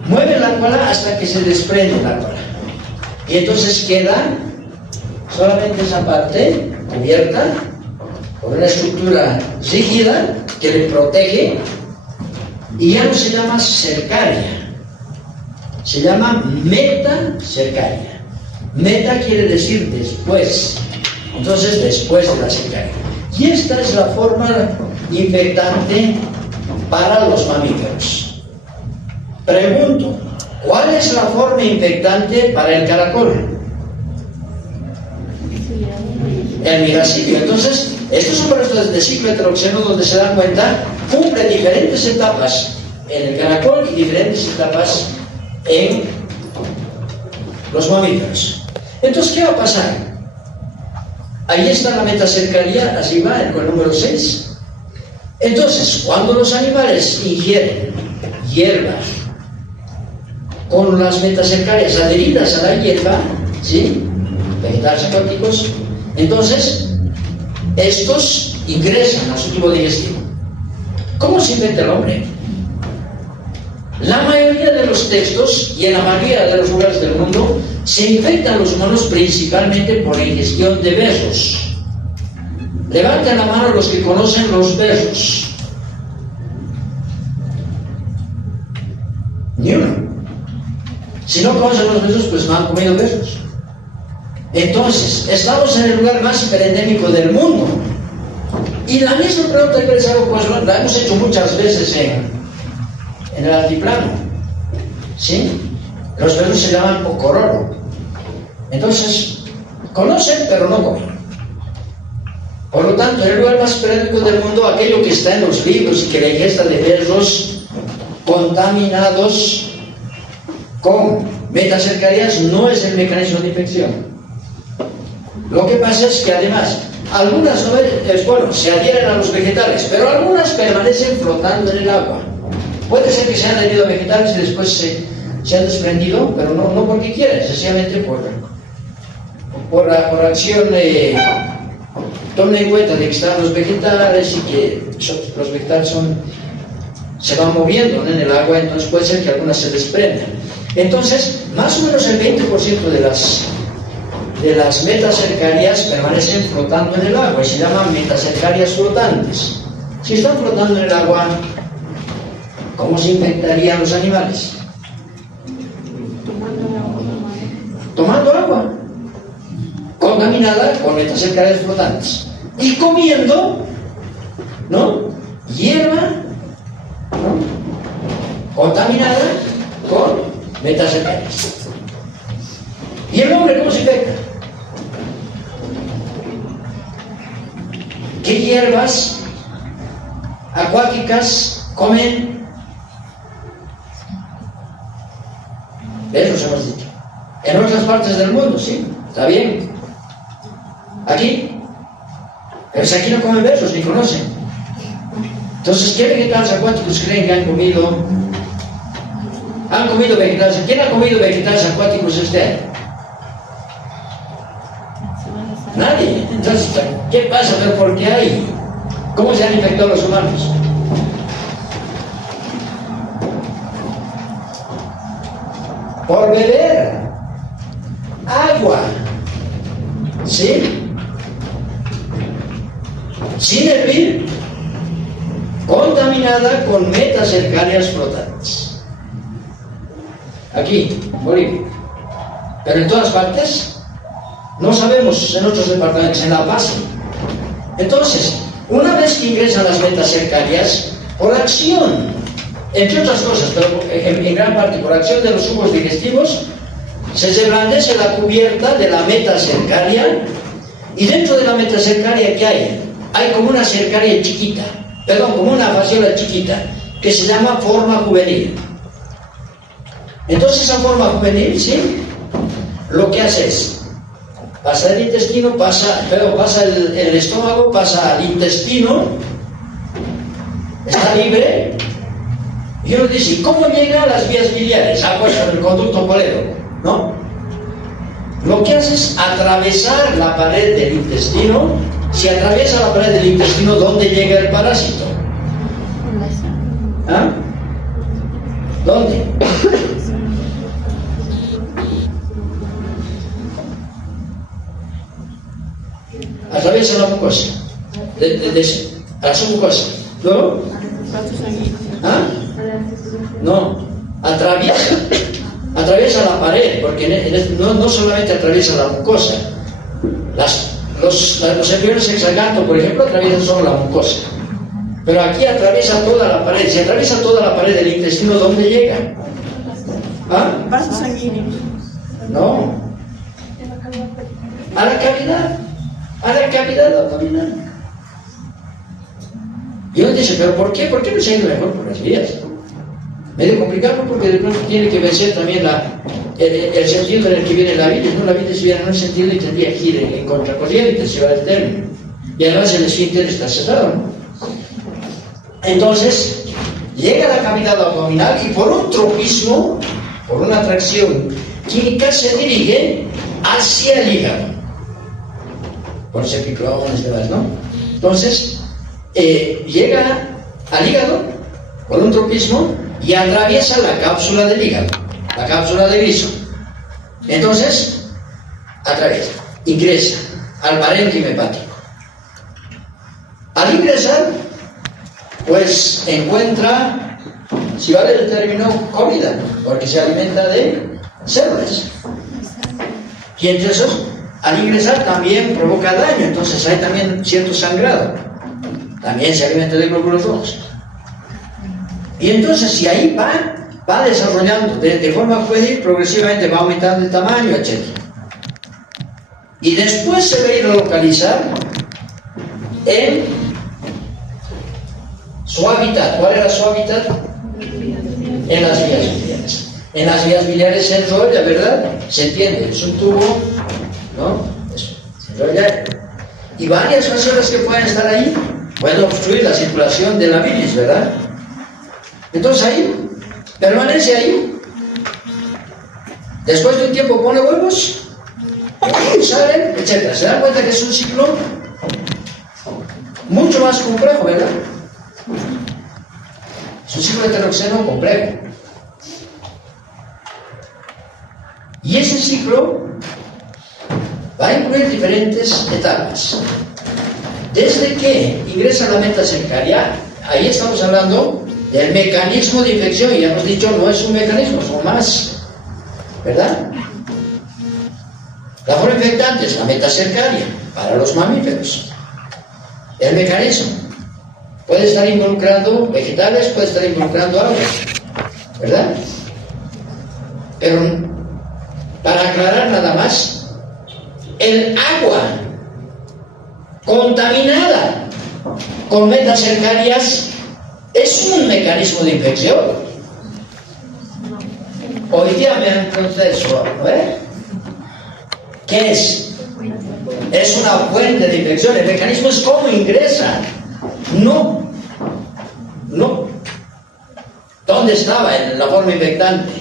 mueven la cola hasta que se desprende la cola. Y entonces queda solamente esa parte cubierta por una estructura rígida que le protege, y ya no se llama cercaria, se llama metacercaria. Meta quiere decir después, entonces después de la cercaria. Y esta es la forma infectante para los mamíferos. Pregunto, ¿cuál es la forma infectante para el caracol? El miracidio. Entonces, estos son parásitos de ciclo heteroxeno donde se dan cuenta, cumple diferentes etapas en el caracol y diferentes etapas en los mamíferos. Entonces, ¿qué va a pasar? Ahí está la metacercaria, así va, con el número 6. Entonces, cuando los animales ingieren hierba con las metacercarias adheridas a la hierba, ¿sí?, vegetales acuáticos, entonces estos ingresan a su tubo digestivo. ¿Cómo se infecta el hombre? La mayoría de los textos y en la mayoría de los lugares del mundo se infectan los humanos principalmente por la ingestión de besos. Levanten la mano los que conocen los besos. Ni uno. Si no conocen los besos, pues no han comido besos. Entonces, estamos en el lugar más hiperendémico del mundo. Y la misma pregunta que les hago, pues la hemos hecho muchas veces en el altiplano. ¿Sí? Los besos se llaman ocororo. Entonces, conocen, pero no comen. Por lo tanto, en el lugar más hiperendémico del mundo, aquello que está en los libros y que la ingesta de besos contaminados con metacercarias no es el mecanismo de infección. Lo que pasa es que además, algunas se adhieren a los vegetales, pero algunas permanecen flotando en el agua. Puede ser que se han adherido a vegetales y después se han desprendido, pero no porque quieran, sencillamente por acción. Tomen en cuenta de que están los vegetales y que los vegetales se van moviendo en el agua, entonces puede ser que algunas se desprendan. Entonces, más o menos el 20% de las metacercarias permanecen flotando en el agua y se llaman metacercarias flotantes. Si están flotando en el agua, ¿cómo se infectarían los animales? Tomando agua contaminada con metacercarias flotantes y comiendo, ¿no?, hierba, ¿no?, contaminada con metacercarias. ¿Y el hombre cómo se infecta? ¿Qué hierbas acuáticas comen? Besos hemos dicho. En otras partes del mundo, sí, está bien. Aquí, pero si aquí no comen besos ni conocen. Entonces, ¿qué vegetales acuáticos creen que han comido? Han comido vegetales. ¿Quién ha comido vegetales acuáticos este año? Nadie. Entonces, ¿qué pasa? ¿Pero por qué hay? ¿Cómo se han infectado los humanos? Por beber agua, ¿sí?, sin hervir, contaminada con metacercarias flotantes. Aquí, Bolivia. Pero en todas partes, no sabemos en otros departamentos, en la base. Entonces, una vez que ingresan las metacercarias, por acción, entre otras cosas, pero en gran parte por acción de los jugos digestivos, se reblandece la cubierta de la metacercaria, y dentro de la metacercaria, ¿qué hay? Hay como una cercaria chiquita, como una fasciola chiquita, que se llama forma juvenil. Entonces esa forma juvenil, ¿sí?, lo que hace es, pasa el intestino, pasa el estómago, pasa al intestino, está libre, y uno dice, ¿cómo llega a las vías biliares? Ah, pues en el conducto colédoco, ¿no? Lo que hace es atravesar la pared del intestino. Si atraviesa la pared del intestino, ¿dónde llega el parásito? ¿Ah? ¿Dónde? atraviesa la mucosa, a la submucosa. Luego, ¿ah? No, atraviesa la pared, porque no solamente atraviesa la mucosa. Los embriones hexaganto, por ejemplo, atraviesan solo la mucosa. Pero aquí atraviesa toda la pared. Si atraviesa toda la pared del intestino, ¿dónde llega? ¿Ah? Vasos sanguíneos. No. A la cavidad abdominal. Y uno dice, ¿pero por qué? ¿Por qué no se ha ido mejor por las vías? Medio complicado porque de pronto tiene que vencer también el sentido en el que viene la bilis, ¿no? La bilis viene en un sentido y tendría que ir en contracorriente, si va el término. Y además el esfínter está cerrado, ¿no? Entonces, llega a la cavidad abdominal y por un tropismo, por una atracción química, se dirige hacia el hígado. Por los epiclones y demás, ¿no? Entonces, llega al hígado por un tropismo y atraviesa la cápsula del hígado, la cápsula de Grisson. Entonces, ingresa al parénquima hepático. Al ingresar, pues encuentra, si vale el término, comida, porque se alimenta de células. Y entonces, al ingresar también provoca daño, entonces hay también cierto sangrado. También se alimenta de glóbulos rojos. Y entonces, si ahí va desarrollando, de forma puede ir progresivamente, va aumentando el tamaño, etc. Y después se va a ir a localizar en su hábitat. ¿Cuál era su hábitat? En las vías biliares. En las vías biliares se enrolla, ¿verdad? Se entiende, es un tubo, ¿no? Se enrolla. Y varias facciones que pueden estar ahí pueden obstruir la circulación de la bilis, ¿verdad? Entonces ahí, permanece ahí. Después de un tiempo pone huevos, salen, etc. Se dan cuenta que es un ciclo mucho más complejo, ¿verdad? Es un ciclo heteroxeno complejo. Y ese ciclo va a incluir diferentes etapas. Desde que ingresa la metacercaria, ahí estamos hablando del mecanismo de infección, y ya hemos dicho, no es un mecanismo, son más, ¿verdad? La forma infectante es la metacercaria para los mamíferos. El mecanismo puede estar involucrando vegetales, puede estar involucrando agua, ¿verdad? Pero para aclarar nada más, el agua contaminada con metacercarias es un mecanismo de infección. Hoy día me han preguntado eso, ¿no? ¿Qué es? Es una fuente de infección. El mecanismo es cómo ingresa. No. ¿Dónde estaba en la forma infectante?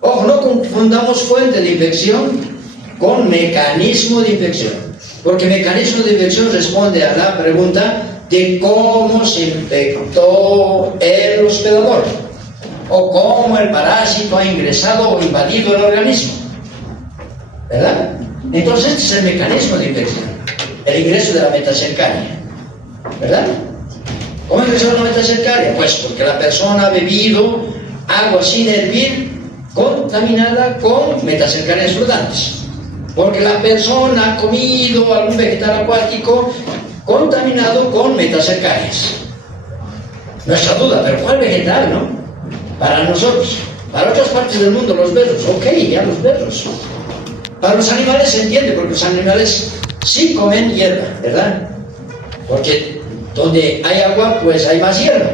Ojo, no confundamos fuente de infección con mecanismo de infección, porque mecanismo de infección responde a la pregunta de cómo se infectó el hospedador o cómo el parásito ha ingresado o invadido el organismo, ¿verdad? Entonces este es el mecanismo de infección, el ingreso de la metacercaria, ¿verdad? ¿Cómo ingresó la metacercaria? Pues porque la persona ha bebido agua sin hervir contaminada con metacercarias flotantes, porque la persona ha comido algún vegetal acuático contaminado con metacercarias. Nuestra duda, pero ¿cuál vegetal, no? Para nosotros, para otras partes del mundo, los berros, ok, ya los berros. Para los animales se entiende, porque los animales sí comen hierba, ¿verdad? Porque donde hay agua, pues hay más hierba.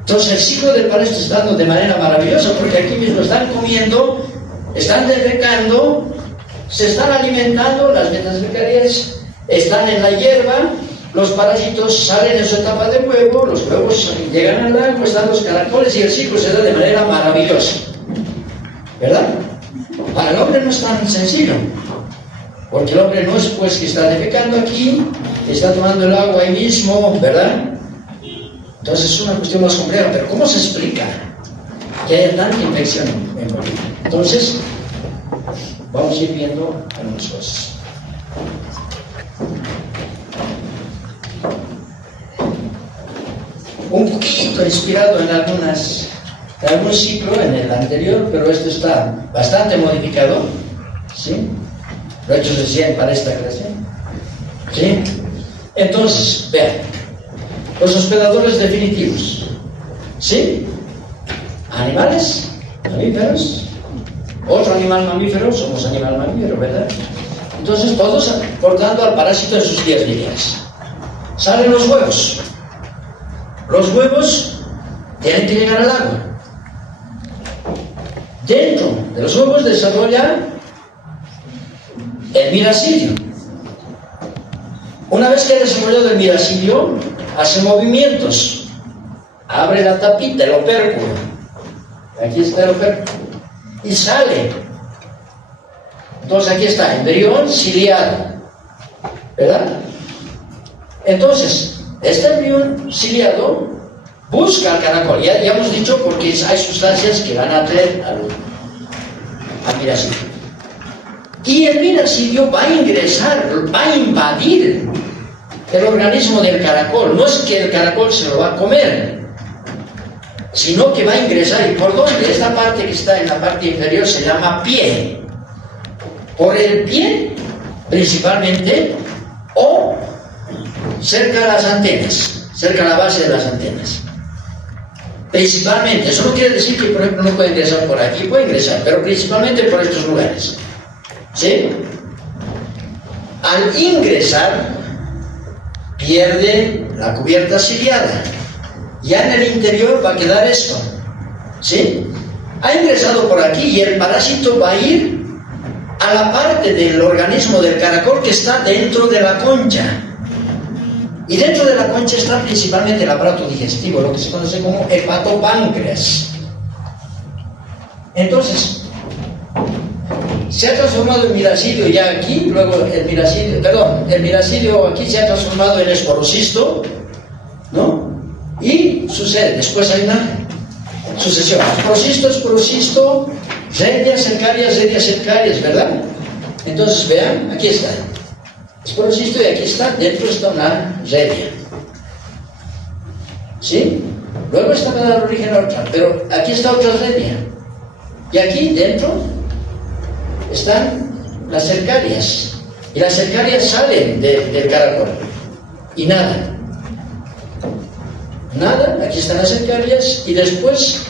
Entonces el ciclo del parásito está dando de manera maravillosa, porque aquí mismo están comiendo, están defecando, se están alimentando, las metacercarias están en la hierba, los parásitos salen en su etapa de huevo, los huevos llegan al agua, están los caracoles y el ciclo se da de manera maravillosa, ¿verdad? Para el hombre no es tan sencillo, porque el hombre no es pues que está defecando aquí, que está tomando el agua ahí mismo, ¿verdad? Entonces es una cuestión más compleja, pero ¿cómo se explica que haya tanta infección en Bolivia? Entonces, vamos a ir viendo algunas cosas. un poquito inspirado en algún ciclo en el anterior, pero esto está bastante modificado, ¿sí? Lo he hecho recién para esta clase, ¿sí? Entonces, vean, los hospedadores definitivos, ¿sí? Animales, mamíferos, otro animal mamífero, somos animal mamífero, ¿verdad? Entonces, todos portando al parásito en sus días lineales. Salen los huevos. Los huevos tienen que llegar al agua. Dentro de los huevos desarrolla el miracidio. Una vez que ha desarrollado el miracidio, hace movimientos. Abre la tapita, el opérculo. Aquí está el opérculo. Y sale. Entonces aquí está, embrión ciliado. ¿Verdad? Entonces, este embrión ciliado busca al caracol. Ya hemos dicho porque hay sustancias que van a atraer al miracidio. Y el miracidio va a ingresar, va a invadir el organismo del caracol. No es que el caracol se lo va a comer, sino que va a ingresar. ¿Y por dónde? Esta parte que está en la parte inferior se llama pie. Por el pie, principalmente, o cerca de las antenas, cerca de la base de las antenas. Principalmente, eso no quiere decir que, por ejemplo, no puede ingresar por aquí, puede ingresar, pero principalmente por estos lugares. ¿Sí? Al ingresar, pierde la cubierta ciliada. Ya en el interior va a quedar esto. ¿Sí? Ha ingresado por aquí y el parásito va a ir a la parte del organismo del caracol que está dentro de la concha. Y dentro de la concha está principalmente el aparato digestivo, lo que se conoce como hepatopáncreas. Entonces, se ha transformado el miracidio ya aquí, luego el miracidio aquí se ha transformado en esporocisto, ¿no? Y sucede, después hay una sucesión. Esporocisto, redias cercarias, ¿verdad? Entonces, vean, aquí está. Esporocisto y aquí está, dentro está una redia. ¿Sí? Luego esta va a dar origen a otra, pero aquí está otra redia. Y aquí dentro están las cercarias. Y las cercarias salen del caracol. Y nada, aquí están las cercarias y después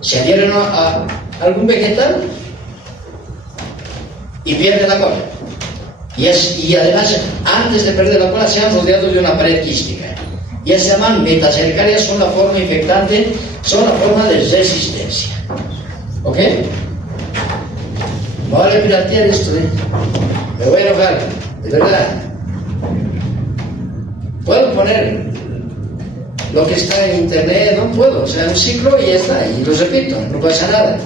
se adhieren a algún vegetal y pierden la cola. Y además, antes de perder la cola, se han rodeado de una pared quística. Y se llaman metacercarias, son la forma infectante, son la forma de resistencia. ¿Ok? No vale piratear esto, me voy a enojar, de verdad. Puedo poner lo que está en internet, no puedo, o sea, un ciclo y ya está, y lo repito, no pasa nada.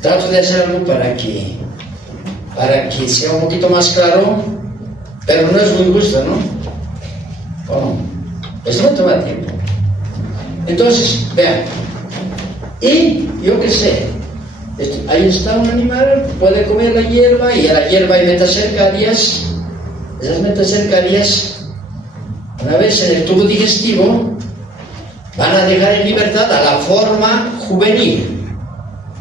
Trato de hacer algo para que sea un poquito más claro, pero no es muy justo, ¿no? ¿Cómo? Eso no toma tiempo. Entonces, vean, y yo qué sé, ahí está un animal, puede comer la hierba, y a la hierba hay metacercarias. Esas metacercarias, una vez en el tubo digestivo, van a dejar en libertad a la forma juvenil.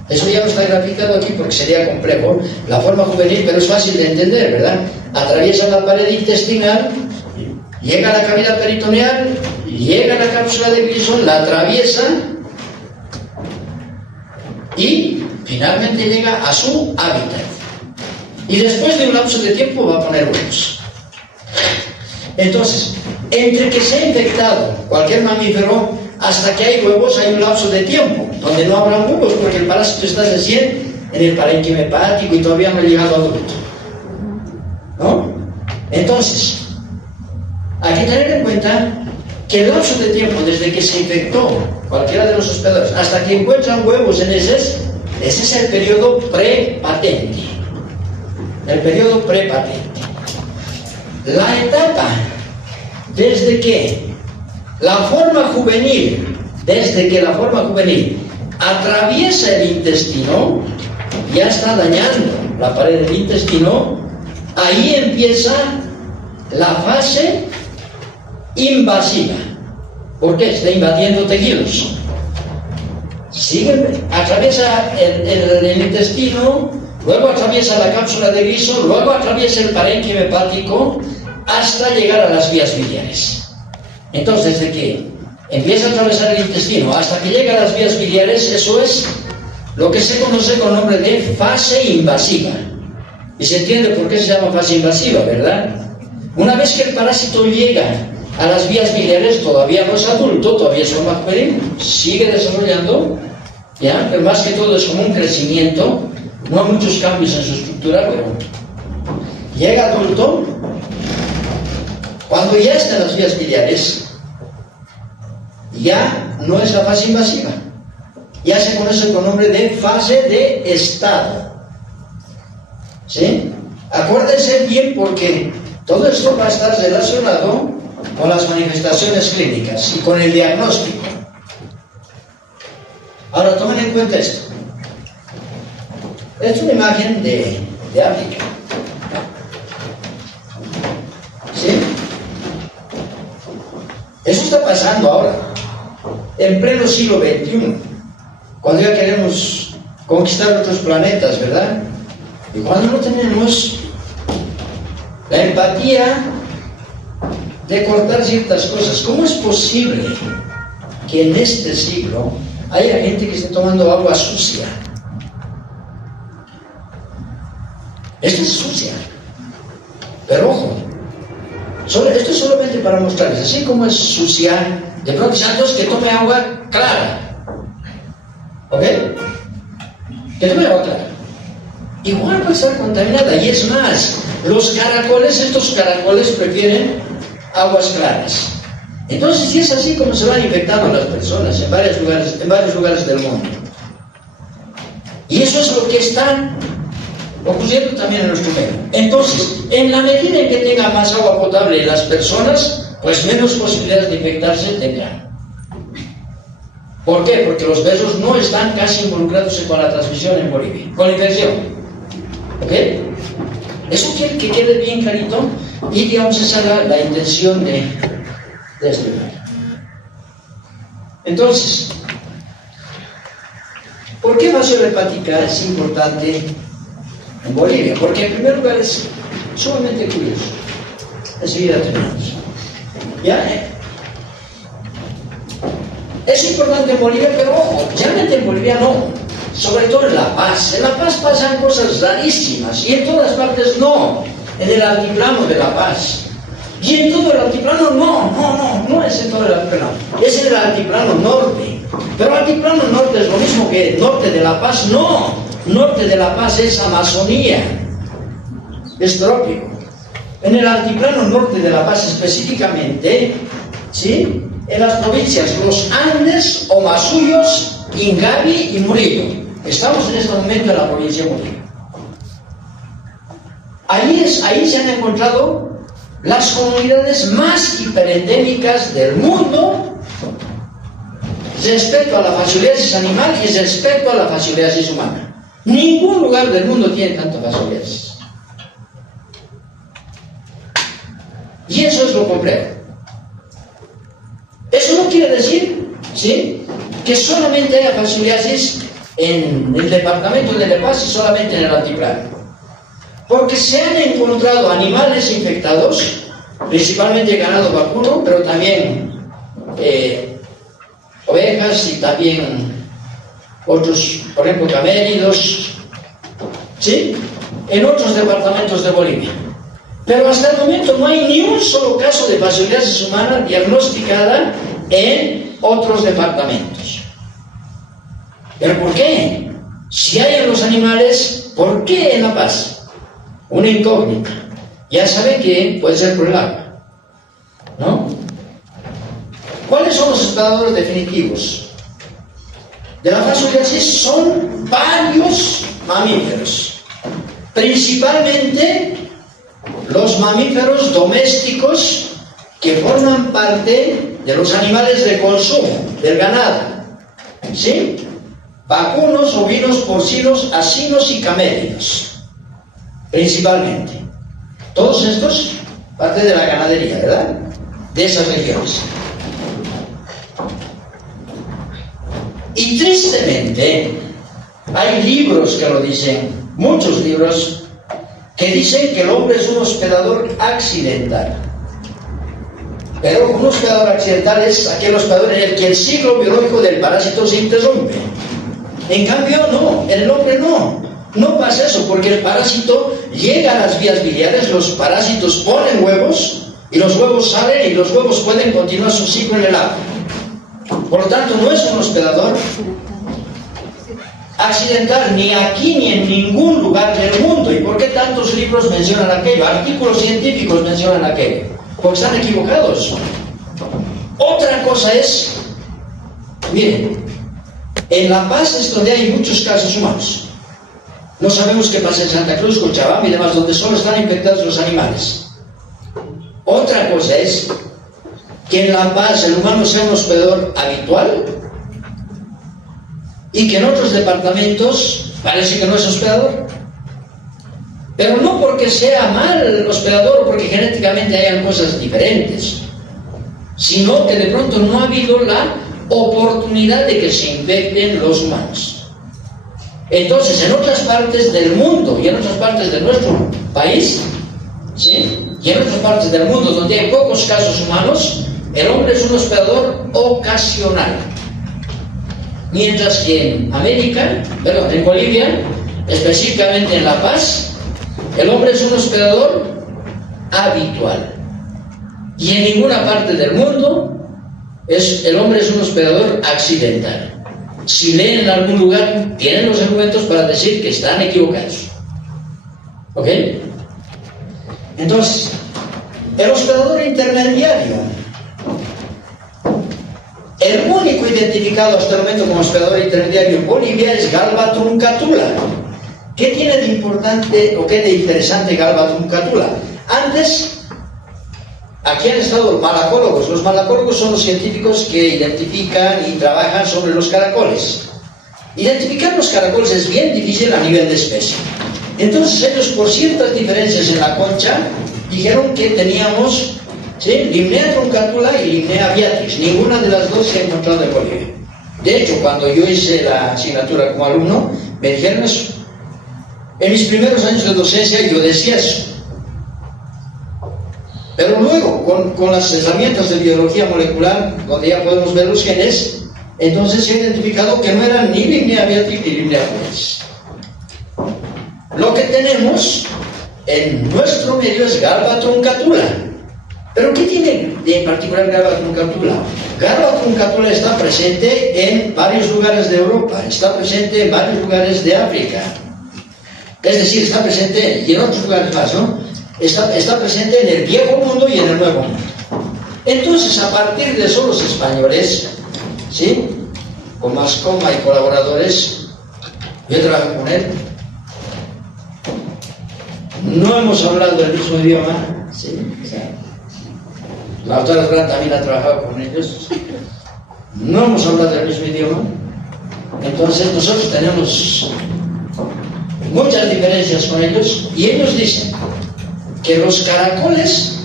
Eso ya no está graficado aquí porque sería complejo. La forma juvenil, pero es fácil de entender, ¿verdad? Atraviesa la pared intestinal, llega a la cavidad peritoneal, llega a la cápsula de Grisón, la atraviesa y finalmente llega a su hábitat. Y después de un lapso de tiempo va a poner huevos. Entonces, entre que se ha infectado cualquier mamífero hasta que hay huevos, hay un lapso de tiempo donde no habrá huevos porque el parásito está recién en el parénquima hepático y todavía no ha llegado adulto, ¿no? Entonces, hay que tener en cuenta que el lapso de tiempo desde que se infectó cualquiera de los hospedadores hasta que encuentran huevos en ese es el periodo prepatente. El periodo prepatente. La etapa desde que la forma juvenil atraviesa el intestino, ya está dañando la pared del intestino, ahí empieza la fase invasiva. ¿Por qué? Está invadiendo tejidos. Sigue, atraviesa el intestino, luego atraviesa la cápsula de Grisor, luego atraviesa el parénquima hepático hasta llegar a las vías biliares. Entonces, desde que empieza a atravesar el intestino hasta que llega a las vías biliares, eso es lo que se conoce con el nombre de fase invasiva. Y se entiende por qué se llama fase invasiva, ¿verdad? Una vez que el parásito llega a las vías biliares, todavía no es adulto, todavía es un bacterio, sigue desarrollando, ¿ya? Pero más que todo es como un crecimiento, no hay muchos cambios en su estructura, pero llega adulto. Cuando ya está en las vías biliares, ya no es la fase invasiva, ya se conoce con nombre de fase de estado. ¿Sí? Acuérdense bien porque todo esto va a estar relacionado con las manifestaciones clínicas y con el diagnóstico. Ahora tomen en cuenta esto. Esta es una imagen de África. ¿Sí? Eso está pasando ahora, en pleno siglo XXI, cuando ya queremos conquistar otros planetas, ¿verdad? Y cuando no tenemos la empatía de cortar ciertas cosas. ¿Cómo es posible que en este siglo haya gente que esté tomando agua sucia? Esta es sucia, pero ojo, esto es solamente para mostrarles, así como es sucia, de pronto santos que tome agua clara, ¿ok? Que tome agua clara. Igual puede estar contaminada, y es más, estos caracoles prefieren aguas claras. Entonces, si es así como se van infectando las personas en varios lugares del mundo. Y eso es lo que está ocurriendo también en nuestro medio. Entonces, en la medida en que tenga más agua potable las personas, pues menos posibilidades de infectarse tendrán. ¿Por qué? Porque los besos no están casi involucrados con la transmisión en Bolivia, con la infección. ¿Ok? Eso quiere que quede bien clarito, y digamos esa es la intención de este lugar. Entonces, ¿por qué fascia hepática es importante en Bolivia? Porque en primer lugar es sumamente curioso. Enseguida terminamos. ¿Ya? Es importante en Bolivia, pero ojo, realmente en Bolivia no. Sobre todo en La Paz. En La Paz pasan cosas rarísimas, y en todas partes no. En el altiplano de La Paz. Y en todo el altiplano no es en todo el altiplano. Es en el altiplano norte. Pero altiplano norte es lo mismo que norte de La Paz. No. Norte de La Paz es Amazonía. Es trópico. En el altiplano norte de La Paz específicamente, ¿sí? En las provincias Los Andes, Omasuyos, Ingavi y Murillo. Estamos en este momento en la provincia de Murillo. Ahí se han encontrado las comunidades más hiperendémicas del mundo respecto a la fascioliasis animal y respecto a la fascioliasis humana. Ningún lugar del mundo tiene tanta fascioliasis. Y eso es lo complejo. Eso no quiere decir, ¿sí?, que solamente haya fascioliasis en el departamento de La Paz y solamente en el altiplano. Porque se han encontrado animales infectados, principalmente ganado vacuno, pero también ovejas y también otros, por ejemplo, camélidos, ¿sí?, en otros departamentos de Bolivia. Pero hasta el momento no hay ni un solo caso de fascioliasis humana diagnosticada en otros departamentos. ¿Pero por qué? Si hay en los animales, ¿por qué en La Paz? Una incógnita. Ya saben que puede ser por el agua, ¿no? ¿Cuáles son los hospedadores definitivos de la fascioliasis? Son varios mamíferos, principalmente los mamíferos domésticos que forman parte de los animales de consumo, del ganado, ¿sí? Vacunos, ovinos, porcinos, acinos y camélidos, principalmente. Todos estos, parte de la ganadería, ¿verdad?, de esas regiones. Y tristemente, hay libros que lo dicen, muchos libros, que dicen que el hombre es un hospedador accidental. Pero un hospedador accidental es aquel hospedador en el que el ciclo biológico del parásito se interrumpe. En cambio, no, en el hombre no. No pasa eso, porque el parásito llega a las vías biliares, los parásitos ponen huevos, y los huevos salen, y los huevos pueden continuar su ciclo en el agua. Por lo tanto, no es un hospedador accidental, ni aquí ni en ningún lugar del mundo. ¿Y por qué tantos libros mencionan aquello? Artículos científicos mencionan aquello. Porque están equivocados. Otra cosa es, miren, en La Paz es donde hay muchos casos humanos. No sabemos qué pasa en Santa Cruz, Cochabamba y demás, donde solo están infectados los animales. Otra cosa es que en La Paz el humano sea un hospedador habitual y que en otros departamentos parece que no es hospedador. Pero no porque sea mal hospedador, porque genéticamente hayan cosas diferentes, sino que de pronto no ha habido la oportunidad de que se infecten los humanos. Entonces, en otras partes del mundo y en otras partes de nuestro país, ¿sí?, y en otras partes del mundo donde hay pocos casos humanos, el hombre es un hospedador ocasional. Mientras que en en Bolivia, específicamente en La Paz, el hombre es un hospedador habitual. Y en ninguna parte del mundo el hombre es un hospedador accidental. Si leen en algún lugar, tienen los argumentos para decir que están equivocados. ¿Ok? Entonces, el hospedador intermediario, el único identificado hasta el momento como hospedador intermediario en Bolivia es Galba truncatula. ¿Qué tiene de importante o qué de interesante Galba truncatula? Antes, aquí han estado los malacólogos. Los malacólogos son los científicos que identifican y trabajan sobre los caracoles. Identificar los caracoles es bien difícil a nivel de especie. Entonces ellos, por ciertas diferencias en la concha, dijeron que teníamos, ¿sí?, Limnea truncatula y Limnea beatrix. Ninguna de las dos se ha encontrado en Bolivia. De hecho, cuando yo hice la asignatura como alumno, me dijeron eso. En mis primeros años de docencia yo decía eso. Pero luego, con las herramientas de biología molecular, donde ya podemos ver los genes, entonces se ha identificado que no eran ni Limnea beatrix ni Limnea beatrix. Lo que tenemos en nuestro medio es Galba truncatula. ¿Pero qué tiene de particular Galba truncatula? Galba truncatula está presente en varios lugares de Europa, está presente en varios lugares de África. Es decir, está presente, y en otros lugares más, ¿no? Está presente en el Viejo Mundo y en el Nuevo Mundo. Entonces, a partir de eso, los españoles, ¿sí?, con Mascoma y colaboradores, yo trabajo con él, no hemos hablado el mismo idioma, ¿sí? O sea, la doctora Grant también ha trabajado con ellos, no hemos hablado del mismo idioma. Entonces nosotros tenemos muchas diferencias con ellos, y ellos dicen que los caracoles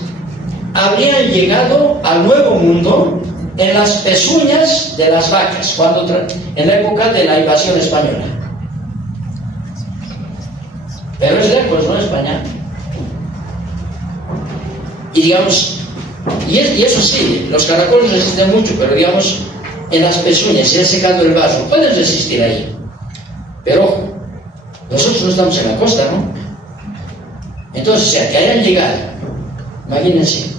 habrían llegado al Nuevo Mundo en las pezuñas de las vacas, en la época de la invasión española. Pero es lejos, ¿no?, España. Y digamos, y eso sí, los caracoles resisten mucho, pero digamos, en las pezuñas, se ha secado el vaso, pueden resistir ahí. Pero ojo, nosotros no estamos en la costa, ¿no? Entonces, o sea, que hayan llegado, imagínense,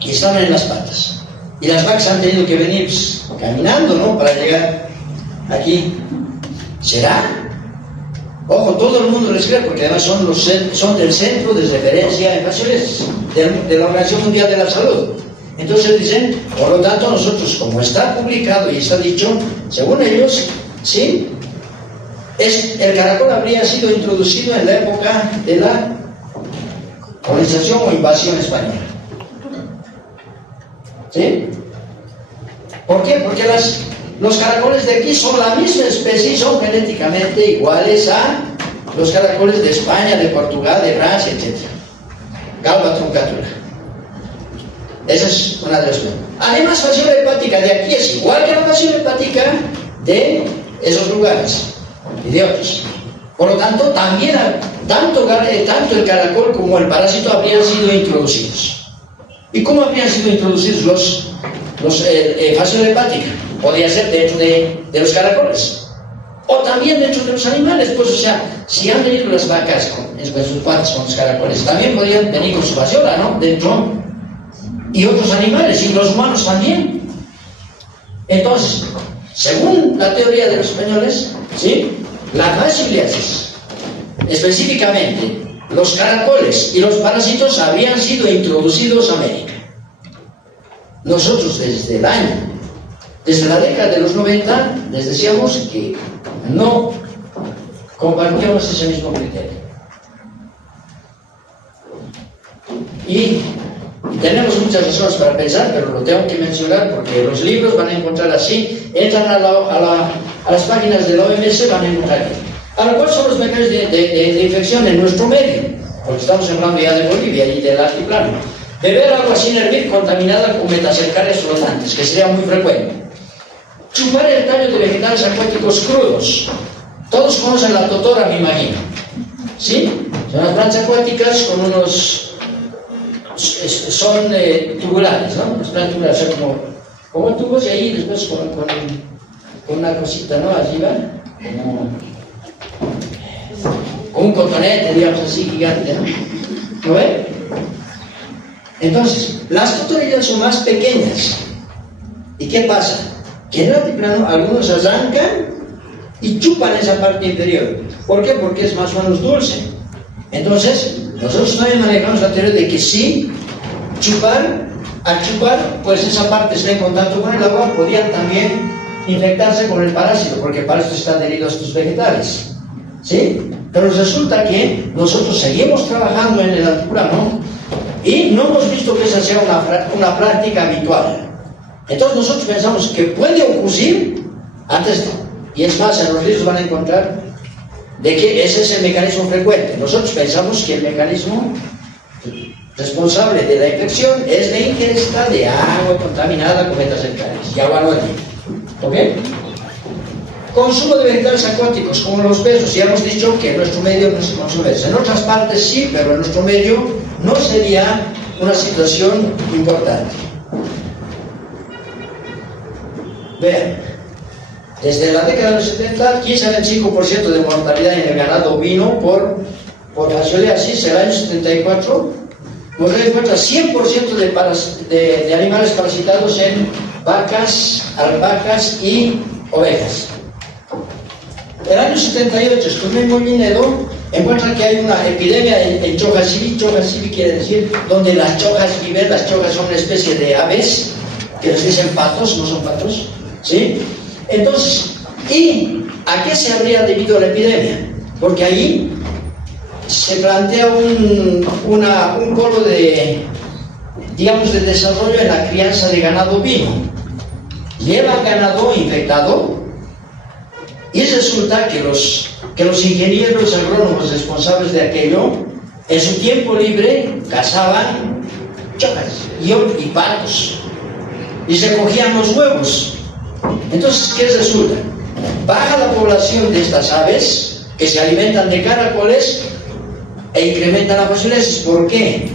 y estaban en las patas, y las vacas han tenido que venir, pues, caminando, ¿no?, para llegar aquí. ¿Será? Ojo, todo el mundo les cree, porque además son del Centro de Referencia en Infecciones de la Organización Mundial de la Salud. Entonces dicen, por lo tanto, nosotros, como está publicado y está dicho, según ellos, sí, el caracol habría sido introducido en la época de la colonización o invasión española. ¿Sí? ¿Por qué? Porque los caracoles de aquí son la misma especie y son genéticamente iguales a los caracoles de España, de Portugal, de Francia, etc. Galba truncatula. Esa es una de las cosas. Además, fasciola hepática de aquí es igual que la fasciola hepática de esos lugares y de otros. Por lo tanto, también tanto el caracol como el parásito habrían sido introducidos. ¿Y cómo habrían sido introducidos los fasciole hepática? Podría ser dentro de los caracoles, o también dentro de los animales. Pues, o sea, si han venido las vacas con sus patas con los caracoles, también podrían venir con su fasciola, ¿no? Dentro. Y otros animales, y los humanos también. Entonces, según la teoría de los españoles, ¿sí?, la fascioliasis, específicamente los caracoles y los parásitos, habrían sido introducidos a América. Nosotros desde la década de los 90, les decíamos que no compartíamos ese mismo criterio. Y tenemos muchas razones para pensar, pero lo tengo que mencionar porque los libros van a encontrar así, entran a las páginas de la OMS, van a encontrar aquí. Ahora, ¿cuáles son los mecanismos de infección en nuestro medio? Porque estamos hablando ya de Bolivia y del altiplano. Beber agua sin hervir contaminada con metacercarias flotantes, que sería muy frecuente. Chupar el tallo de vegetales acuáticos crudos. Todos conocen la totora, me imagino. ¿Sí? Son las plantas acuáticas con unos... son tubulares, ¿no? Las plantas tubulares, o sea, como tubos, y ahí después con una cosita, ¿no? Allí va, como un cotonete, digamos así, gigante, ¿no? ¿Lo ven? Entonces, las totorillas son más pequeñas. ¿Y qué pasa? Que en el altiplano algunos arrancan y chupan esa parte inferior. ¿Por qué? Porque es más o menos dulce. Entonces, nosotros también manejamos la teoría de que sí, al chupar, pues esa parte está en contacto con el agua, podrían también infectarse con el parásito, porque el parásito está adherido a estos vegetales. ¿Sí? Pero resulta que nosotros seguimos trabajando en el altiplano y no hemos visto que esa sea una práctica habitual. Entonces nosotros pensamos que puede ocurrir antes, y es más, en los libros van a encontrar de que ese es el mecanismo frecuente. Nosotros pensamos que el mecanismo responsable de la infección es la ingesta de agua contaminada con metacercarias y agua no hervida. ¿Ok? Consumo de vegetales acuáticos, como los peces. Ya hemos dicho que en nuestro medio no se consume eso. En otras partes sí, pero en nuestro medio no sería una situación importante. Vean, desde la década de los 70, 15 al 25% de mortalidad en el ganado ovino por fascioliasis. El año 74 nos encuentra 100% de animales parasitados en vacas, alpacas y ovejas. El año 78, estuve en Movinedo, encuentran que hay una epidemia en Chojasivi. Chojasivi quiere decir donde las chojas viven. Las chojas son una especie de aves que les dicen patos, no son patos, ¿sí? Entonces, ¿y a qué se habría debido la epidemia? Porque ahí se plantea un polo de desarrollo en la crianza de ganado ovino. Llevan ganado infectado y resulta que los ingenieros agrónomos responsables de aquello, en su tiempo libre, cazaban chocas y patos y se cogían los huevos. Entonces, ¿qué resulta? Baja la población de estas aves que se alimentan de caracoles e incrementan la fascioliasis. ¿Por qué?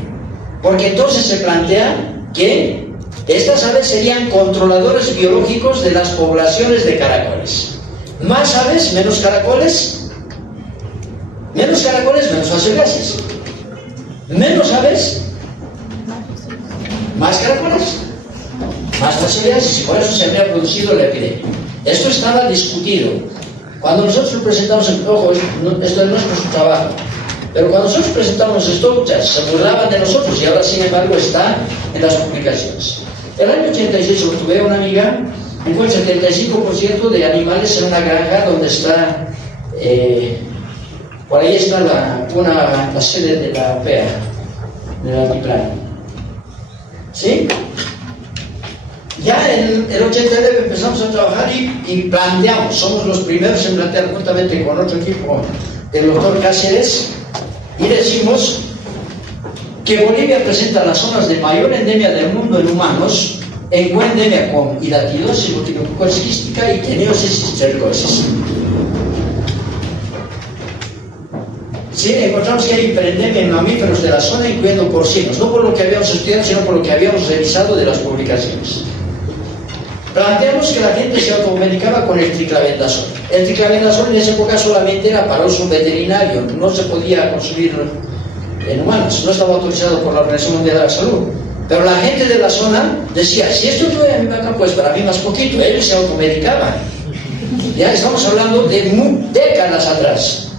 Porque entonces se plantea que estas aves serían controladores biológicos de las poblaciones de caracoles. Más aves, menos caracoles, menos fascioliasis. Menos aves, más caracoles, más fascioliasis, y por eso se habría producido la epidemia. Esto estaba discutido. Cuando nosotros presentamos, ojo, esto no es nuestro trabajo, pero cuando nosotros presentamos esto, se burlaban de nosotros, y ahora sin embargo está en las publicaciones. El año 86 obtuve una amiga, encuentra 75% de animales en una granja donde está, por ahí está la sede de la OPEA, del altiplano. ¿Sí? Ya en el 89 empezamos a trabajar y planteamos, somos los primeros en plantear juntamente con otro equipo del doctor Cáceres, y decimos que Bolivia presenta las zonas de mayor endemia del mundo en humanos en endemia con hidatidosis multicocosis quística y teniosis cercosis. Sí, encontramos que hay hiperendemia en mamíferos de la zona, incluyendo porcinos, no por lo que habíamos estudiado, sino por lo que habíamos revisado de las publicaciones. Planteamos que la gente se automedicaba con el triclavendazol. El triclavendazol en esa época solamente era para uso veterinario, no se podía consumir en humanos, no estaba autorizado por la Organización Mundial de la Salud. Pero la gente de la zona decía, si esto duele a mi vaca, pues para mí más poquito. Ellos se automedicaban. Ya estamos hablando de décadas atrás,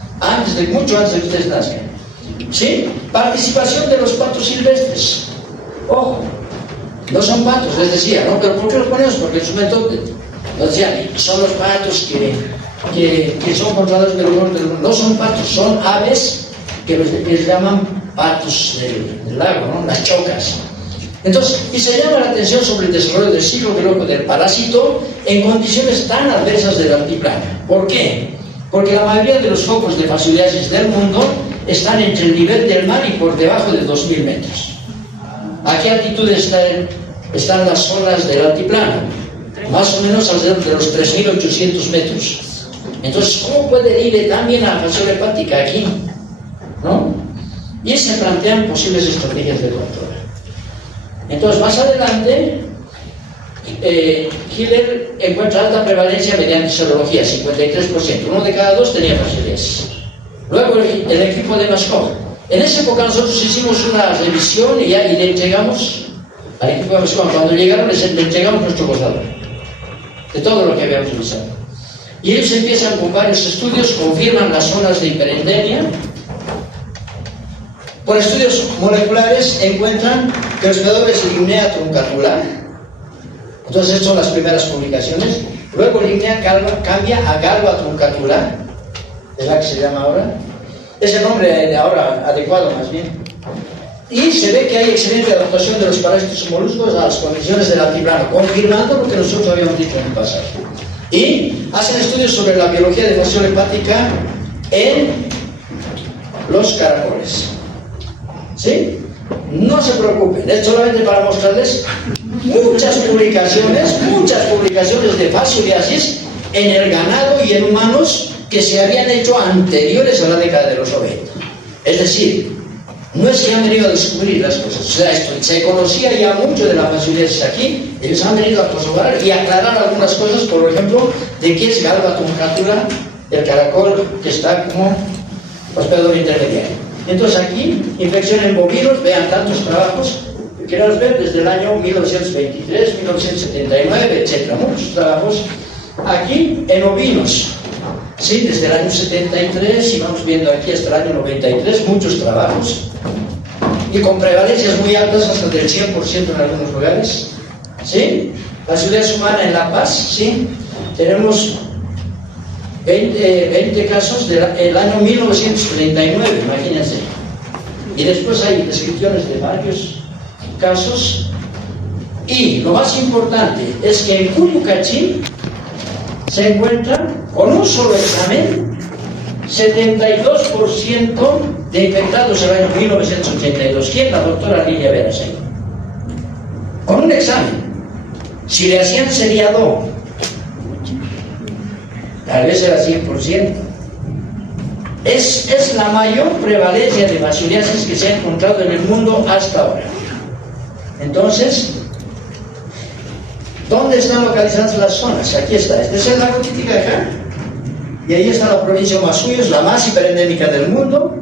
mucho antes de que ustedes nazcan. ¿Sí? Participación de los patos silvestres. Ojo, no son patos, les decía, ¿no? ¿Pero por qué los ponemos? Porque en su método nos decían, son los patos que son controlados pero no son patos, son aves que les llaman patos del lago, ¿no? Las chocas. Entonces, y se llama la atención sobre el desarrollo del ciclo biológico del parásito en condiciones tan adversas del altiplano. ¿Por qué? Porque la mayoría de los focos de fasioliasis del mundo están entre el nivel del mar y por debajo de 2000 metros. ¿A qué altitud están las zonas del altiplano? Más o menos alrededor de los 3800 metros. Entonces, ¿cómo puede ir tan bien a la fasciola hepática aquí? ¿No? Y se plantean posibles estrategias de control. Entonces, más adelante, Hiller encuentra alta prevalencia mediante serología, 53%. 1 de cada 2 tenía fascioliasis. Luego, el equipo de Mascov. En esa época nosotros hicimos una revisión y le entregamos al equipo de Mascov. Cuando llegaron, le entregamos nuestro borrador de todo lo que habíamos revisado. Y ellos empiezan con varios estudios, confirman las zonas de hiperendemia. Por estudios moleculares encuentran que el hospedador es Limnea truncatula. Entonces, estas son las primeras publicaciones. Luego Limnea cambia a Galba truncatula, es la que se llama ahora. Es el nombre ahora adecuado, más bien. Y se ve que hay excelente adaptación de los parásitos y moluscos a las condiciones del altiplano, confirmando lo que nosotros habíamos dicho en el pasado. Y hacen estudios sobre la biología de fasciola hepática en los caracoles. ¿Sí? No se preocupen, es solamente para mostrarles muchas publicaciones de fascioliasis en el ganado y en humanos que se habían hecho anteriores a la década de los 90. Es decir, no es que han venido a descubrir las cosas, o sea, esto se conocía ya mucho de la fascioliasis aquí, ellos han venido a corroborar y aclarar algunas cosas, por ejemplo, de qué es Galba truncatula, el caracol que está como hospedador intermediario. Entonces aquí, infección en bovinos, vean tantos trabajos, queremos ver desde el año 1923, 1979, etc. Muchos trabajos. Aquí en ovinos, sí, desde el año 73, y vamos viendo aquí hasta el año 93, muchos trabajos. Y con prevalencias muy altas, hasta del 100% en algunos lugares. ¿Sí? La ciudad humana en La Paz, ¿sí? Tenemos 20 casos del año 1939, imagínense. Y después hay descripciones de varios casos. Y lo más importante es que en Cuyucachín se encuentran, con un solo examen, 72% de infectados en el año 1982. ¿Quién? La doctora Lilia Veras ahí. Con un examen. Si le hacían seriado, tal vez era 100%. Es la mayor prevalencia de fascioliasis que se ha encontrado en el mundo hasta ahora. Entonces, ¿dónde están localizadas las zonas? Aquí está. Este es el lago Titicaca. Y ahí está la provincia de Huamasuyos, la más hiperendémica del mundo.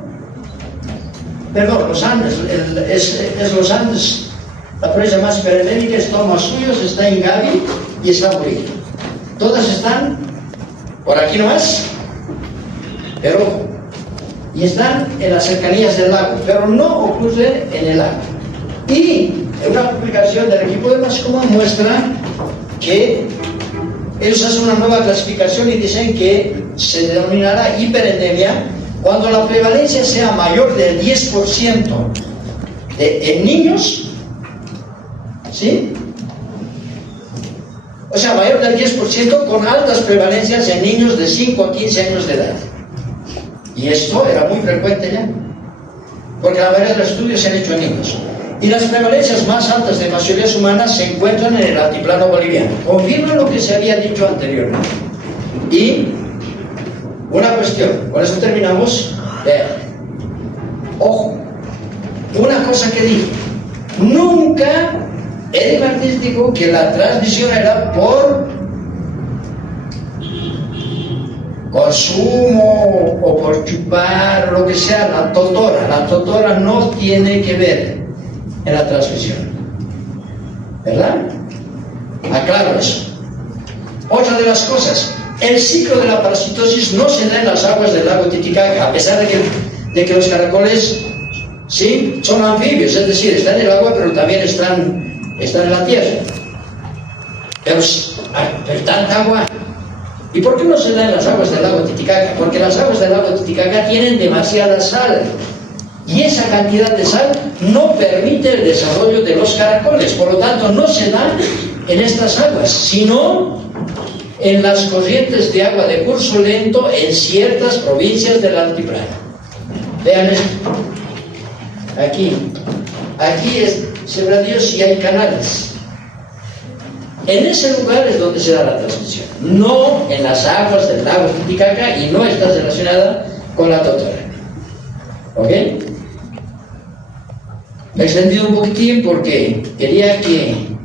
Perdón, los Andes. Es los Andes. La provincia más hiperendémica está en Huamasuyos, está en Gavi y está en Bolivia. Todas están por aquí nomás, pero ojo, y están en las cercanías del lago, pero no ocurre en el lago. Y una publicación del equipo de Mascoma muestra que ellos hacen una nueva clasificación y dicen que se denominará hiperendemia cuando la prevalencia sea mayor del 10% en niños, ¿sí? O sea, mayor del 10% con altas prevalencias en niños de 5 a 15 años de edad. Y esto era muy frecuente ya. porque la mayoría de los estudios se han hecho en niños. Y las prevalencias más altas de fasciolías humanas se encuentran en el altiplano boliviano. Confirma lo que se había dicho anteriormente. Y una cuestión, con eso terminamos. Ojo, una cosa que dije: nunca Eddie Martínez dijo que la transmisión era por consumo o por chupar, lo que sea. La totora no tiene que ver en la transmisión, ¿verdad? Aclaro eso. Otra de las cosas: el ciclo de la parasitosis no se da en las aguas del lago Titicaca, a pesar de que los caracoles, sí, son anfibios, es decir, están en el agua, pero también están en la tierra. Pero tanta agua. ¿Y por qué no se da en las aguas del lago Titicaca? Porque las aguas del lago Titicaca tienen demasiada sal. Y esa cantidad de sal no permite el desarrollo de los caracoles. Por lo tanto, no se da en estas aguas, sino en las corrientes de agua de curso lento en ciertas provincias del altiplano. Vean esto. Aquí es sembradíos y hay canales. En ese lugar es donde se da la transmisión, no en las aguas del lago Titicaca, y no está relacionada con la totora. ¿Ok? Me he extendido un poquitín porque quería que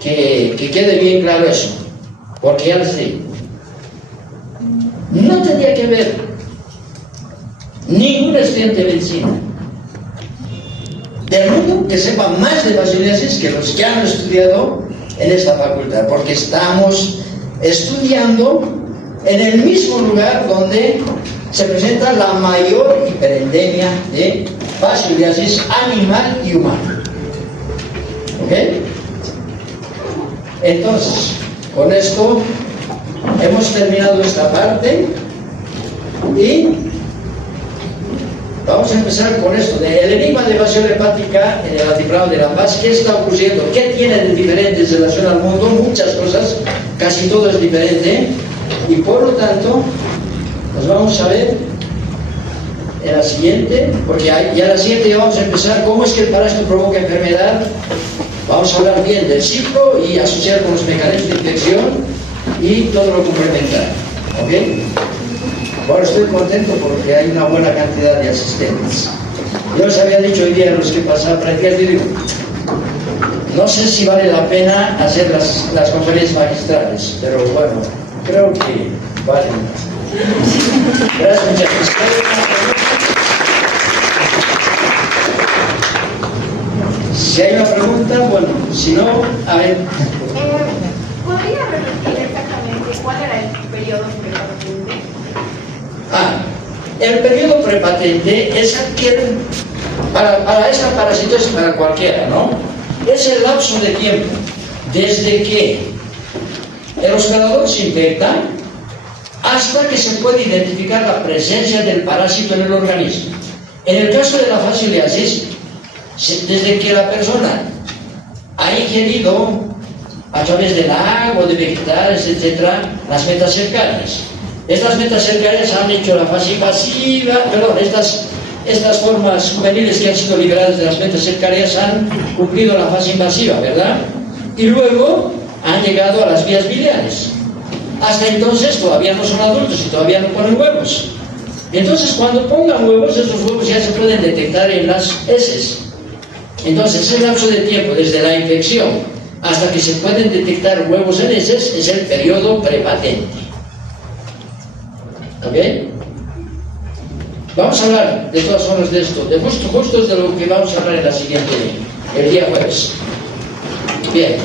quede bien claro eso. Porque ya les digo, no tendría que ver ningún estudiante de medicina del mundo que sepa más de fascioliasis que los que han estudiado en esta facultad, porque estamos estudiando en el mismo lugar donde se presenta la mayor hiperendemia de fascioliasis animal y humana. ¿Ok? Entonces, con esto hemos terminado esta parte y vamos a empezar con esto del enigma de evasión hepática en el altiplano de La Paz. ¿Qué está ocurriendo? ¿Qué tiene de diferente en relación al mundo? Muchas cosas, casi todo es diferente, y por lo tanto nos vamos a ver en la siguiente, porque ya en la siguiente ya vamos a empezar cómo es que el parásito provoca enfermedad. Vamos a hablar bien del ciclo y asociar con los mecanismos de infección y todo lo complementario. ¿Ok? Bueno, estoy contento porque hay una buena cantidad de asistentes. Yo les había dicho hoy día a los que pasaban prácticas, digo, no sé si vale la pena hacer las conferencias magistrales, pero bueno, creo que vale más. Gracias, muchachos. Si hay una pregunta, bueno, si no, a ver. ¿Podría repetir exactamente cuál era el periodo prepatente? El periodo prepatente es aquel, para esta parasitosis, para cualquiera, ¿no? Es el lapso de tiempo desde que el hospedador se infecta hasta que se puede identificar la presencia del parásito en el organismo. En el caso de la fascioliasis, desde que la persona ha ingerido a través del agua, de vegetales, etc., las metacercarias. Estas metacercarias han hecho la fase invasiva, perdón, estas formas juveniles que han sido liberadas de las metacercarias han cumplido la fase invasiva, ¿verdad? Y luego han llegado a las vías biliares. Hasta entonces todavía no son adultos y todavía no ponen huevos. Entonces, cuando pongan huevos, esos huevos ya se pueden detectar en las heces. Entonces, ese lapso de tiempo desde la infección hasta que se pueden detectar huevos en heces es el periodo prepatente. ¿Ok? Vamos a hablar de todas formas de esto, de justo es de lo que vamos a hablar en la siguiente, el día jueves. Bien.